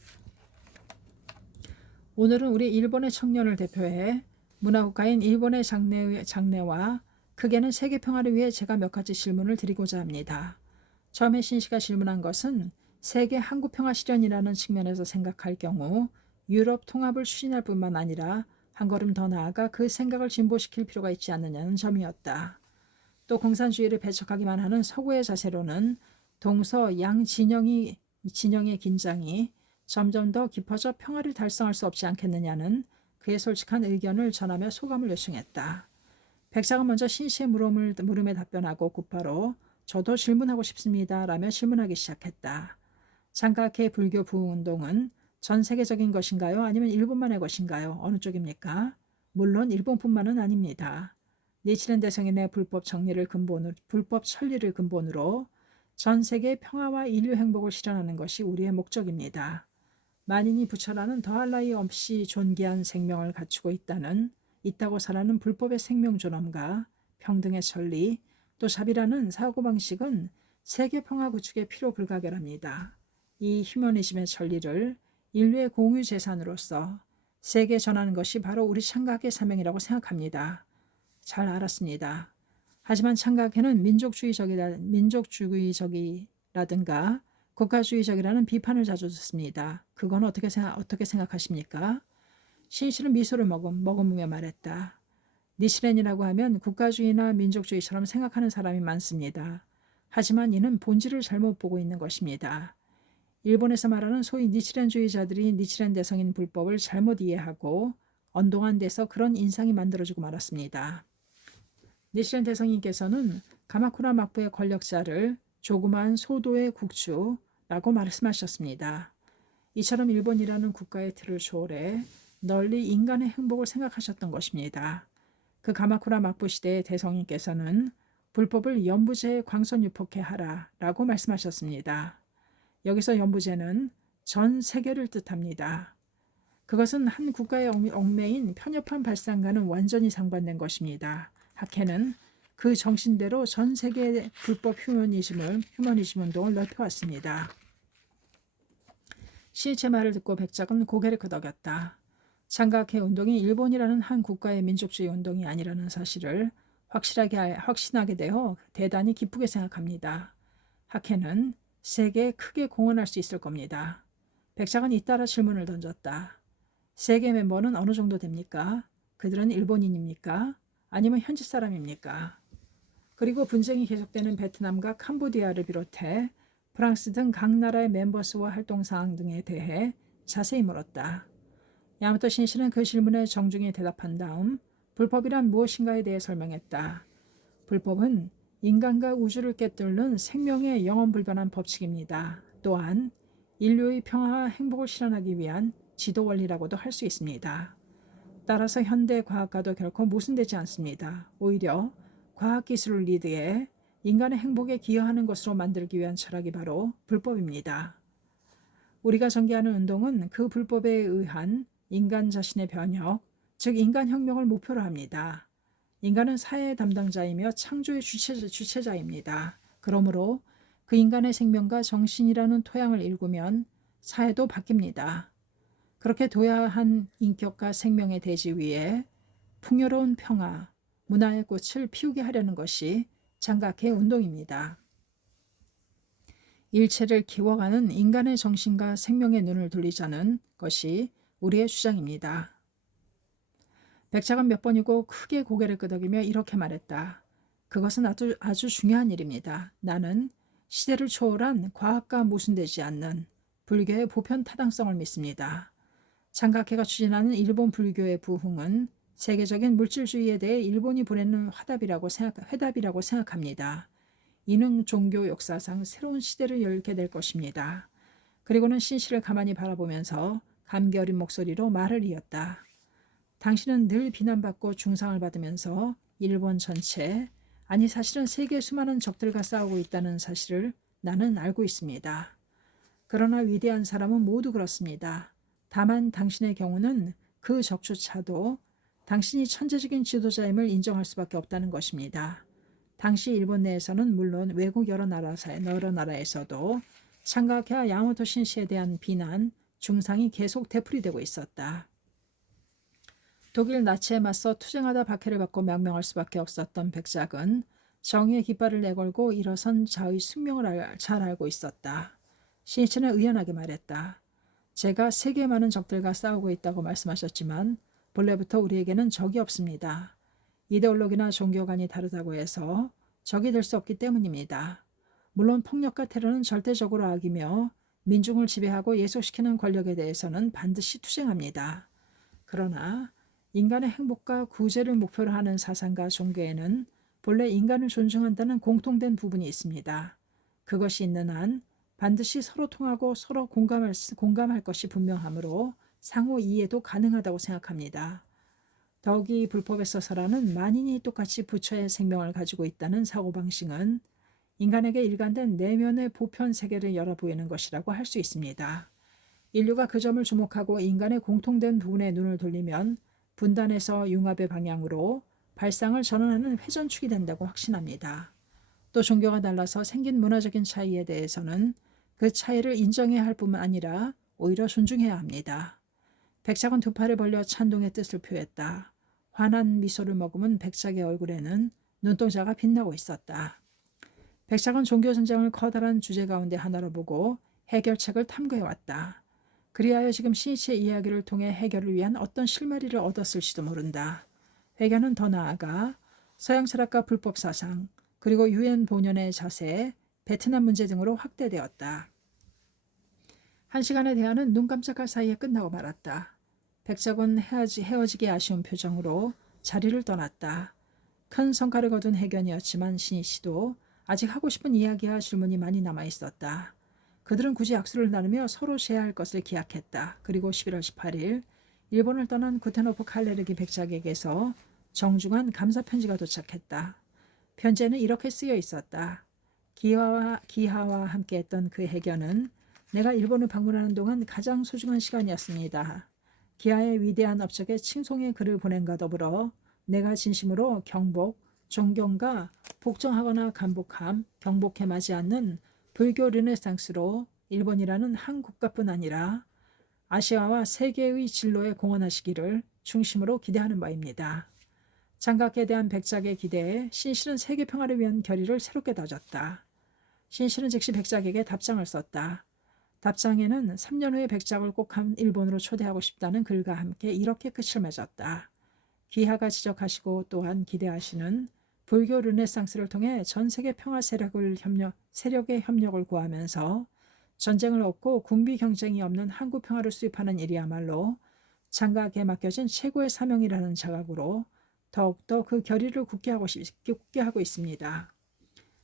오늘은 우리 일본의 청년을 대표해 문화국가인 일본의 장래와 크게는 세계 평화를 위해 제가 몇 가지 질문을 드리고자 합니다. 처음에 신씨가 질문한 것은 세계 한국평화 실현이라는 측면에서 생각할 경우 유럽 통합을 추진할 뿐만 아니라 한 걸음 더 나아가 그 생각을 진보시킬 필요가 있지 않느냐는 점이었다. 또 공산주의를 배척하기만 하는 서구의 자세로는 동서 양 진영의 긴장이 점점 더 깊어져 평화를 달성할 수 없지 않겠느냐는 그의 솔직한 의견을 전하며 소감을 요청했다. 백작은 먼저 신씨의 물음에 답변하고 곧바로 저도 질문하고 싶습니다 라며 질문하기 시작했다. 장각회 불교 부흥운동은 전 세계적인 것인가요? 아니면 일본만의 것인가요? 어느 쪽입니까? 물론 일본뿐만은 아닙니다. 니치렌 대성인의 불법 천리를 근본으로 전 세계의 평화와 인류 행복을 실현하는 것이 우리의 목적입니다. 만인이 부처라는 더할 나위 없이 존귀한 생명을 갖추고 있다고 설하는 불법의 생명 존엄과 평등의 천리, 또 자비라는 사고방식은 세계 평화 구축의 필요 불가결합니다. 이 휴머니즘의 천리를 인류의 공유 재산으로서 세계에 전하는 것이 바로 우리 창각의 사명이라고 생각합니다. 잘 알았습니다. 하지만 창각회는 민족주의적이라든가 국가주의적이라는 비판을 자주 듣습니다. 그건 어떻게 생각하십니까? 신씨는 미소를 머금으며 말했다. 니치렌이라고 하면 국가주의나 민족주의처럼 생각하는 사람이 많습니다. 하지만 이는 본질을 잘못 보고 있는 것입니다. 일본에서 말하는 소위 니치렌주의자들이 니치렌 대성인 불법을 잘못 이해하고 언동한 데서 그런 인상이 만들어지고 말았습니다. 니치렌 대성인께서는 가마쿠라 막부의 권력자를 조그마한 소도의 국주라고 말씀하셨습니다. 이처럼 일본이라는 국가의 틀을 초월해 널리 인간의 행복을 생각하셨던 것입니다. 그 가마쿠라 막부 시대의 대성인께서는 불법을 연부제에 광선유폭해 하라라고 말씀하셨습니다. 여기서 연부제는 전 세계를 뜻합니다. 그것은 한 국가의 얽매인 편협한 발상과는 완전히 상반된 것입니다. 학회는 그 정신대로 전 세계의 불법 휴머니즘 운동을 넓혀왔습니다. 시니치의 말을 듣고 백작은 고개를 끄덕였다. 창각회 운동이 일본이라는 한 국가의 민족주의 운동이 아니라는 사실을 확신하게 되어 대단히 기쁘게 생각합니다. 학회는 세계에 크게 공헌할 수 있을 겁니다. 백작은 잇따라 질문을 던졌다. 세계 멤버는 어느 정도 됩니까? 그들은 일본인입니까? 아니면 현지 사람입니까? 그리고 분쟁이 계속되는 베트남과 캄보디아를 비롯해 프랑스 등 각 나라의 멤버 수와 활동 사항 등에 대해 자세히 물었다. 야마토 신씨는 그 질문에 정중히 대답한 다음 불법이란 무엇인가에 대해 설명했다. 불법은 인간과 우주를 꿰뚫는 생명의 영원불변한 법칙입니다. 또한 인류의 평화와 행복을 실현하기 위한 지도 원리라고도 할 수 있습니다. 따라서 현대 과학과도 결코 모순되지 않습니다. 오히려 과학기술을 리드해 인간의 행복에 기여하는 것으로 만들기 위한 철학이 바로 불법입니다. 우리가 전개하는 운동은 그 불법에 의한 인간 자신의 변혁, 즉 인간혁명을 목표로 합니다. 인간은 사회의 담당자이며 창조의 주체자입니다. 그러므로 그 인간의 생명과 정신이라는 토양을 일구면 사회도 바뀝니다. 그렇게 도야한 인격과 생명의 대지 위에 풍요로운 평화, 문화의 꽃을 피우게 하려는 것이 장각의 운동입니다. 일체를 키워가는 인간의 정신과 생명의 눈을 돌리자는 것이 우리의 주장입니다. 백작은 몇 번이고 크게 고개를 끄덕이며 이렇게 말했다. 그것은 아주 중요한 일입니다. 나는 시대를 초월한 과학과 모순되지 않는 불교의 보편 타당성을 믿습니다. 장각회가 추진하는 일본 불교의 부흥은 세계적인 물질주의에 대해 일본이 보내는 회답이라고 생각합니다. 이는 종교 역사상 새로운 시대를 열게 될 것입니다. 그리고는 신씨를 가만히 바라보면서 감기 어린 목소리로 말을 이었다. 당신은 늘 비난받고 중상을 받으면서 일본 전체, 아니 사실은 세계 수많은 적들과 싸우고 있다는 사실을 나는 알고 있습니다. 그러나 위대한 사람은 모두 그렇습니다. 다만 당신의 경우는 그 적조차도 당신이 천재적인 지도자임을 인정할 수밖에 없다는 것입니다. 당시 일본 내에서는 물론 외국 여러 나라에서도 창가케와 야마토 신씨에 대한 비난, 중상이 계속 되풀이되고 있었다. 독일 나치에 맞서 투쟁하다 박해를 받고 명명할 수밖에 없었던 백작은 정의의 깃발을 내걸고 일어선 자의 숙명을 잘 알고 있었다. 신이치는 의연하게 말했다. 제가 세계 많은 적들과 싸우고 있다고 말씀하셨지만 본래부터 우리에게는 적이 없습니다. 이데올로기나 종교관이 다르다고 해서 적이 될 수 없기 때문입니다. 물론 폭력과 테러는 절대적으로 악이며 민중을 지배하고 예속시키는 권력에 대해서는 반드시 투쟁합니다. 그러나 인간의 행복과 구제를 목표로 하는 사상과 종교에는 본래 인간을 존중한다는 공통된 부분이 있습니다. 그것이 있는 한 반드시 서로 통하고 서로 공감할 것이 분명하므로 상호 이해도 가능하다고 생각합니다. 더욱이 불법에 서서라는 만인이 똑같이 부처의 생명을 가지고 있다는 사고방식은 인간에게 일관된 내면의 보편 세계를 열어 보이는 것이라고 할 수 있습니다. 인류가 그 점을 주목하고 인간의 공통된 부분에 눈을 돌리면 분단에서 융합의 방향으로 발상을 전환하는 회전축이 된다고 확신합니다. 또 종교가 달라서 생긴 문화적인 차이에 대해서는 그 차이를 인정해야 할 뿐만 아니라 오히려 존중해야 합니다. 백작은 두 팔을 벌려 찬동의 뜻을 표했다. 환한 미소를 머금은 백작의 얼굴에는 눈동자가 빛나고 있었다. 백작은 종교전쟁을 커다란 주제 가운데 하나로 보고 해결책을 탐구해왔다. 그리하여 지금 신이치의 이야기를 통해 해결을 위한 어떤 실마리를 얻었을지도 모른다. 회견은 더 나아가 서양 철학과 불법 사상, 그리고 유엔 본연의 자세, 베트남 문제 등으로 확대되었다. 1시간의 대화는 눈 깜짝할 사이에 끝나고 말았다. 백작은 헤어지기 아쉬운 표정으로 자리를 떠났다. 큰 성과를 거둔 해견이었지만 신이치도 아직 하고 싶은 이야기와 질문이 많이 남아있었다. 그들은 굳이 악수를 나누며 서로 쉬어야 할 것을 기약했다. 그리고 11월 18일 일본을 떠난 구텐호프 칼레르기 백작에게서 정중한 감사 편지가 도착했다. 편지에는 이렇게 쓰여 있었다. 기하와 함께했던 그 해견은 내가 일본을 방문하는 동안 가장 소중한 시간이었습니다. 기하의 위대한 업적에 칭송의 글을 보낸과 더불어 내가 진심으로 경복, 존경과 복종하거나 경복해 마지 않는 불교 르네상스로 일본이라는 한 국가뿐 아니라 아시아와 세계의 진로에 공헌하시기를 중심으로 기대하는 바입니다. 장각에 대한 백작의 기대에 신실은 세계 평화를 위한 결의를 새롭게 다졌다. 신실은 즉시 백작에게 답장을 썼다. 답장에는 3년 후에 백작을 꼭 일본으로 초대하고 싶다는 글과 함께 이렇게 끝을 맺었다. 기하가 지적하시고 또한 기대하시는 불교 르네상스를 통해 전 세계 평화 세력의 협력을 구하면서 전쟁을 없고 군비 경쟁이 없는 한국 평화를 수립하는 일이야말로 장각에 맡겨진 최고의 사명이라는 자각으로 더욱더 그 결의를 굳게 하고 있습니다.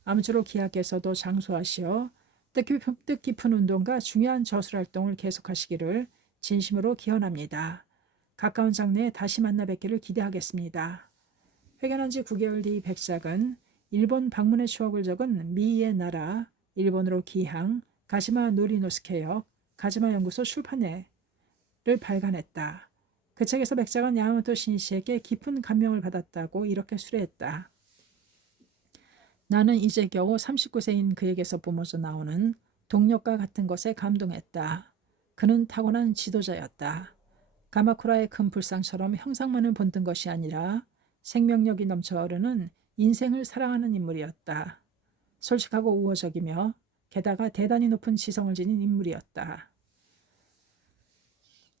아무쪼록 기하께서도 장수하시어 뜻깊은 운동과 중요한 저술활동을 계속하시기를 진심으로 기원합니다. 가까운 장래에 다시 만나 뵙기를 기대하겠습니다. 회견한 지 9개월 뒤 백작은 일본 방문의 추억을 적은 미의 나라, 일본으로 기항, 가지마 노리노스케역, 가지마 연구소 출판회를 발간했다. 그 책에서 백작은 야마모토 신이시에게 깊은 감명을 받았다고 이렇게 수레했다. 나는 이제 겨우 39세인 그에게서 뿜어져 나오는 동력과 같은 것에 감동했다. 그는 타고난 지도자였다. 가마쿠라의 큰 불상처럼 형상만을 본뜬 것이 아니라 생명력이 넘쳐 흐르는 인생을 사랑하는 인물이었다. 솔직하고 우호적이며 게다가 대단히 높은 지성을 지닌 인물이었다.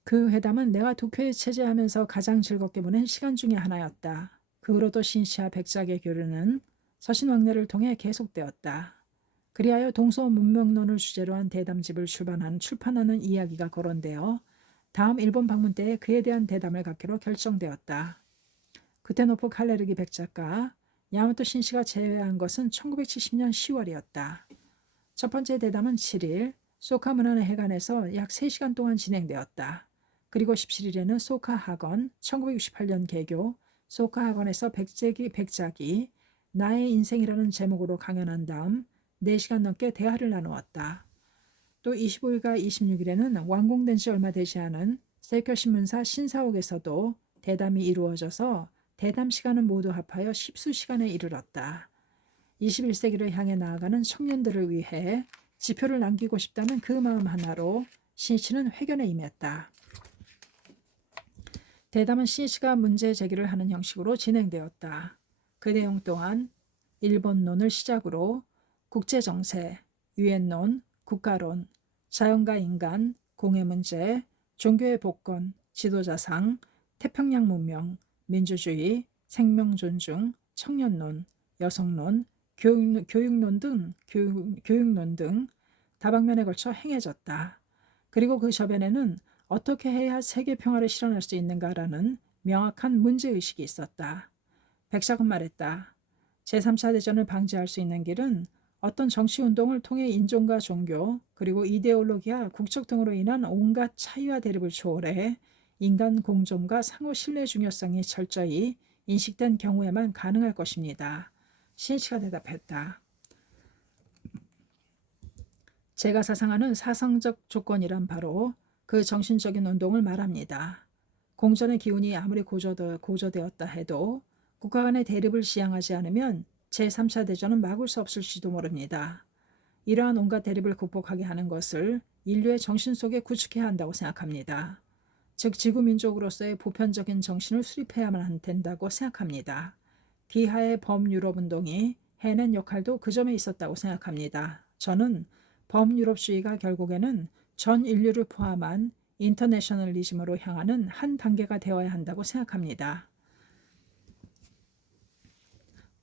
그 회담은 내가 도쿄에 체제하면서 가장 즐겁게 보낸 시간 중의 하나였다. 그 후로도 신씨와 백작의 교류는 서신왕래를 통해 계속되었다. 그리하여 동서 문명론을 주제로 한 대담집을 출판하는 이야기가 거론되어 다음 일본 방문 때에 그에 대한 대담을 갖기로 결정되었다. 구테노프 칼레르기 백작과 야마토 신씨가 재회한 것은 1970년 10월이었다. 첫 번째 대담은 7일 소카 문화의 해관에서 약 3시간 동안 진행되었다. 그리고 17일에는 소카 학원 1968년 개교 소카 학원에서 백작이 나의 인생이라는 제목으로 강연한 다음 4시간 넘게 대화를 나누었다. 또 25일과 26일에는 완공된 지 얼마 되지 않은 세이쿄 신문사 신사옥에서도 대담이 이루어져서 대담 시간은 모두 합하여 10수시간에 이르렀다. 21세기를 향해 나아가는 청년들을 위해 지표를 남기고 싶다는 그 마음 하나로 신이치는 회견에 임했다. 대담은 신이치가 문제 제기를 하는 형식으로 진행되었다. 그 내용 또한 일본론을 시작으로 국제정세, 유엔론, 국가론, 자연과 인간, 공해문제, 종교의 복권, 지도자상, 태평양 문명, 민주주의, 생명존중, 청년론, 여성론, 교육론 등 다방면에 걸쳐 행해졌다. 그리고 그 저변에는 어떻게 해야 세계 평화를 실현할 수 있는가라는 명확한 문제의식이 있었다. 백작은 말했다. 제3차 대전을 방지할 수 있는 길은 어떤 정치운동을 통해 인종과 종교 그리고 이데올로기와 국적 등으로 인한 온갖 차이와 대립을 초월해 인간 공존과 상호 신뢰 중요성이 철저히 인식된 경우에만 가능할 것입니다. 신이치가 대답했다. 제가 사상하는 사상적 조건이란 바로 그 정신적인 운동을 말합니다. 공전의 기운이 아무리 고조되었다 해도 국가 간의 대립을 지향하지 않으면 제3차 대전은 막을 수 없을지도 모릅니다. 이러한 온갖 대립을 극복하게 하는 것을 인류의 정신 속에 구축해야 한다고 생각합니다. 즉 지구민족으로서의 보편적인 정신을 수립해야만 된다고 생각합니다. 디하의 범유럽운동이 해낸 역할도 그 점에 있었다고 생각합니다. 저는 범유럽주의가 결국에는 전 인류를 포함한 인터내셔널리즘으로 향하는 한 단계가 되어야 한다고 생각합니다.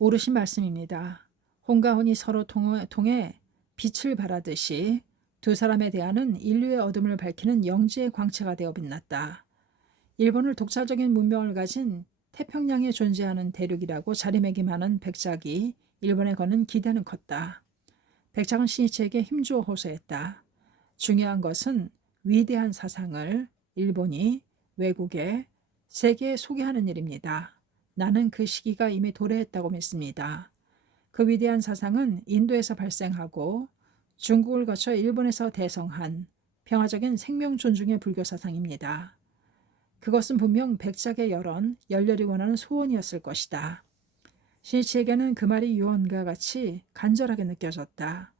옳으신 말씀입니다. 혼과 혼이 서로 통해 빛을 발하듯이 두 사람의 대화는 인류의 어둠을 밝히는 영지의 광채가 되어 빛났다. 일본을 독자적인 문명을 가진 태평양에 존재하는 대륙이라고 자리매김하는 백작이 일본에 거는 기대는 컸다. 백작은 신이치에게 힘주어 호소했다. 중요한 것은 위대한 사상을 일본이 외국에 세계에 소개하는 일입니다. 나는 그 시기가 이미 도래했다고 믿습니다. 그 위대한 사상은 인도에서 발생하고 중국을 거쳐 일본에서 대성한 평화적인 생명 존중의 불교 사상입니다. 그것은 분명 백작의 열렬히 원하는 소원이었을 것이다. 신이치에게는 그 말이 유언과 같이 간절하게 느껴졌다.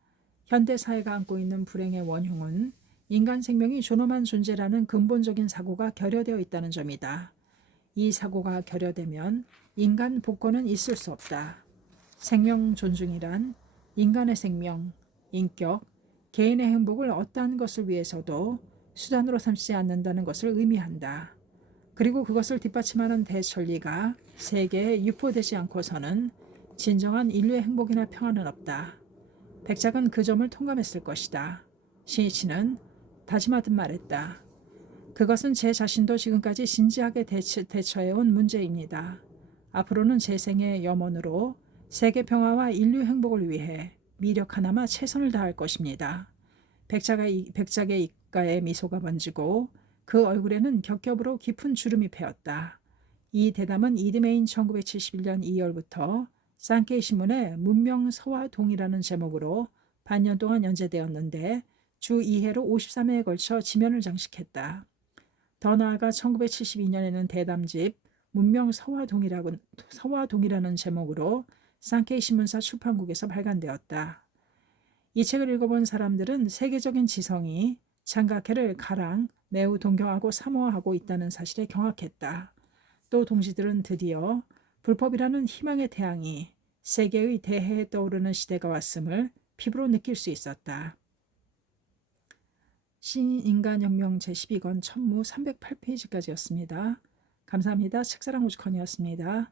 현대 사회가 안고 있는 불행의 원흉은 인간 생명이 존엄한 존재라는 근본적인 사고가 결여되어 있다는 점이다. 이 사고가 결여되면 인간 복권은 있을 수 없다. 생명 존중이란 인간의 생명, 인격, 개인의 행복을 어떠한 것을 위해서도 수단으로 삼지 않는다는 것을 의미한다. 그리고 그것을 뒷받침하는 대천리가 세계에 유포되지 않고서는 진정한 인류의 행복이나 평화는 없다. 백작은 그 점을 통감했을 것이다. 신이치는 다짐하듯 말했다. 그것은 제 자신도 지금까지 진지하게 대처해온 문제입니다. 앞으로는 제 생의 염원으로 세계 평화와 인류 행복을 위해 미력 하나마 최선을 다할 것입니다. 백작의 입가에 미소가 번지고 그 얼굴에는 겹겹으로 깊은 주름이 패였다. 이 대담은 이듬해인 1971년 2월부터 산케이 신문에 문명 서화동이라는 제목으로 반년 동안 연재되었는데 주 2회로 53회에 걸쳐 지면을 장식했다. 더 나아가 1972년에는 대담집 문명 서화동이라는 제목으로 산케이 신문사 출판국에서 발간되었다. 이 책을 읽어본 사람들은 세계적인 지성이 장가케를 가랑 매우 동경하고 사모하고 있다는 사실에 경악했다. 또 동지들은 드디어 불법이라는 희망의 태양이 세계의 대해에 떠오르는 시대가 왔음을 피부로 느낄 수 있었다. 신인간혁명 제12권 천무 308페이지까지였습니다. 감사합니다. 책사랑 우주컨이었습니다.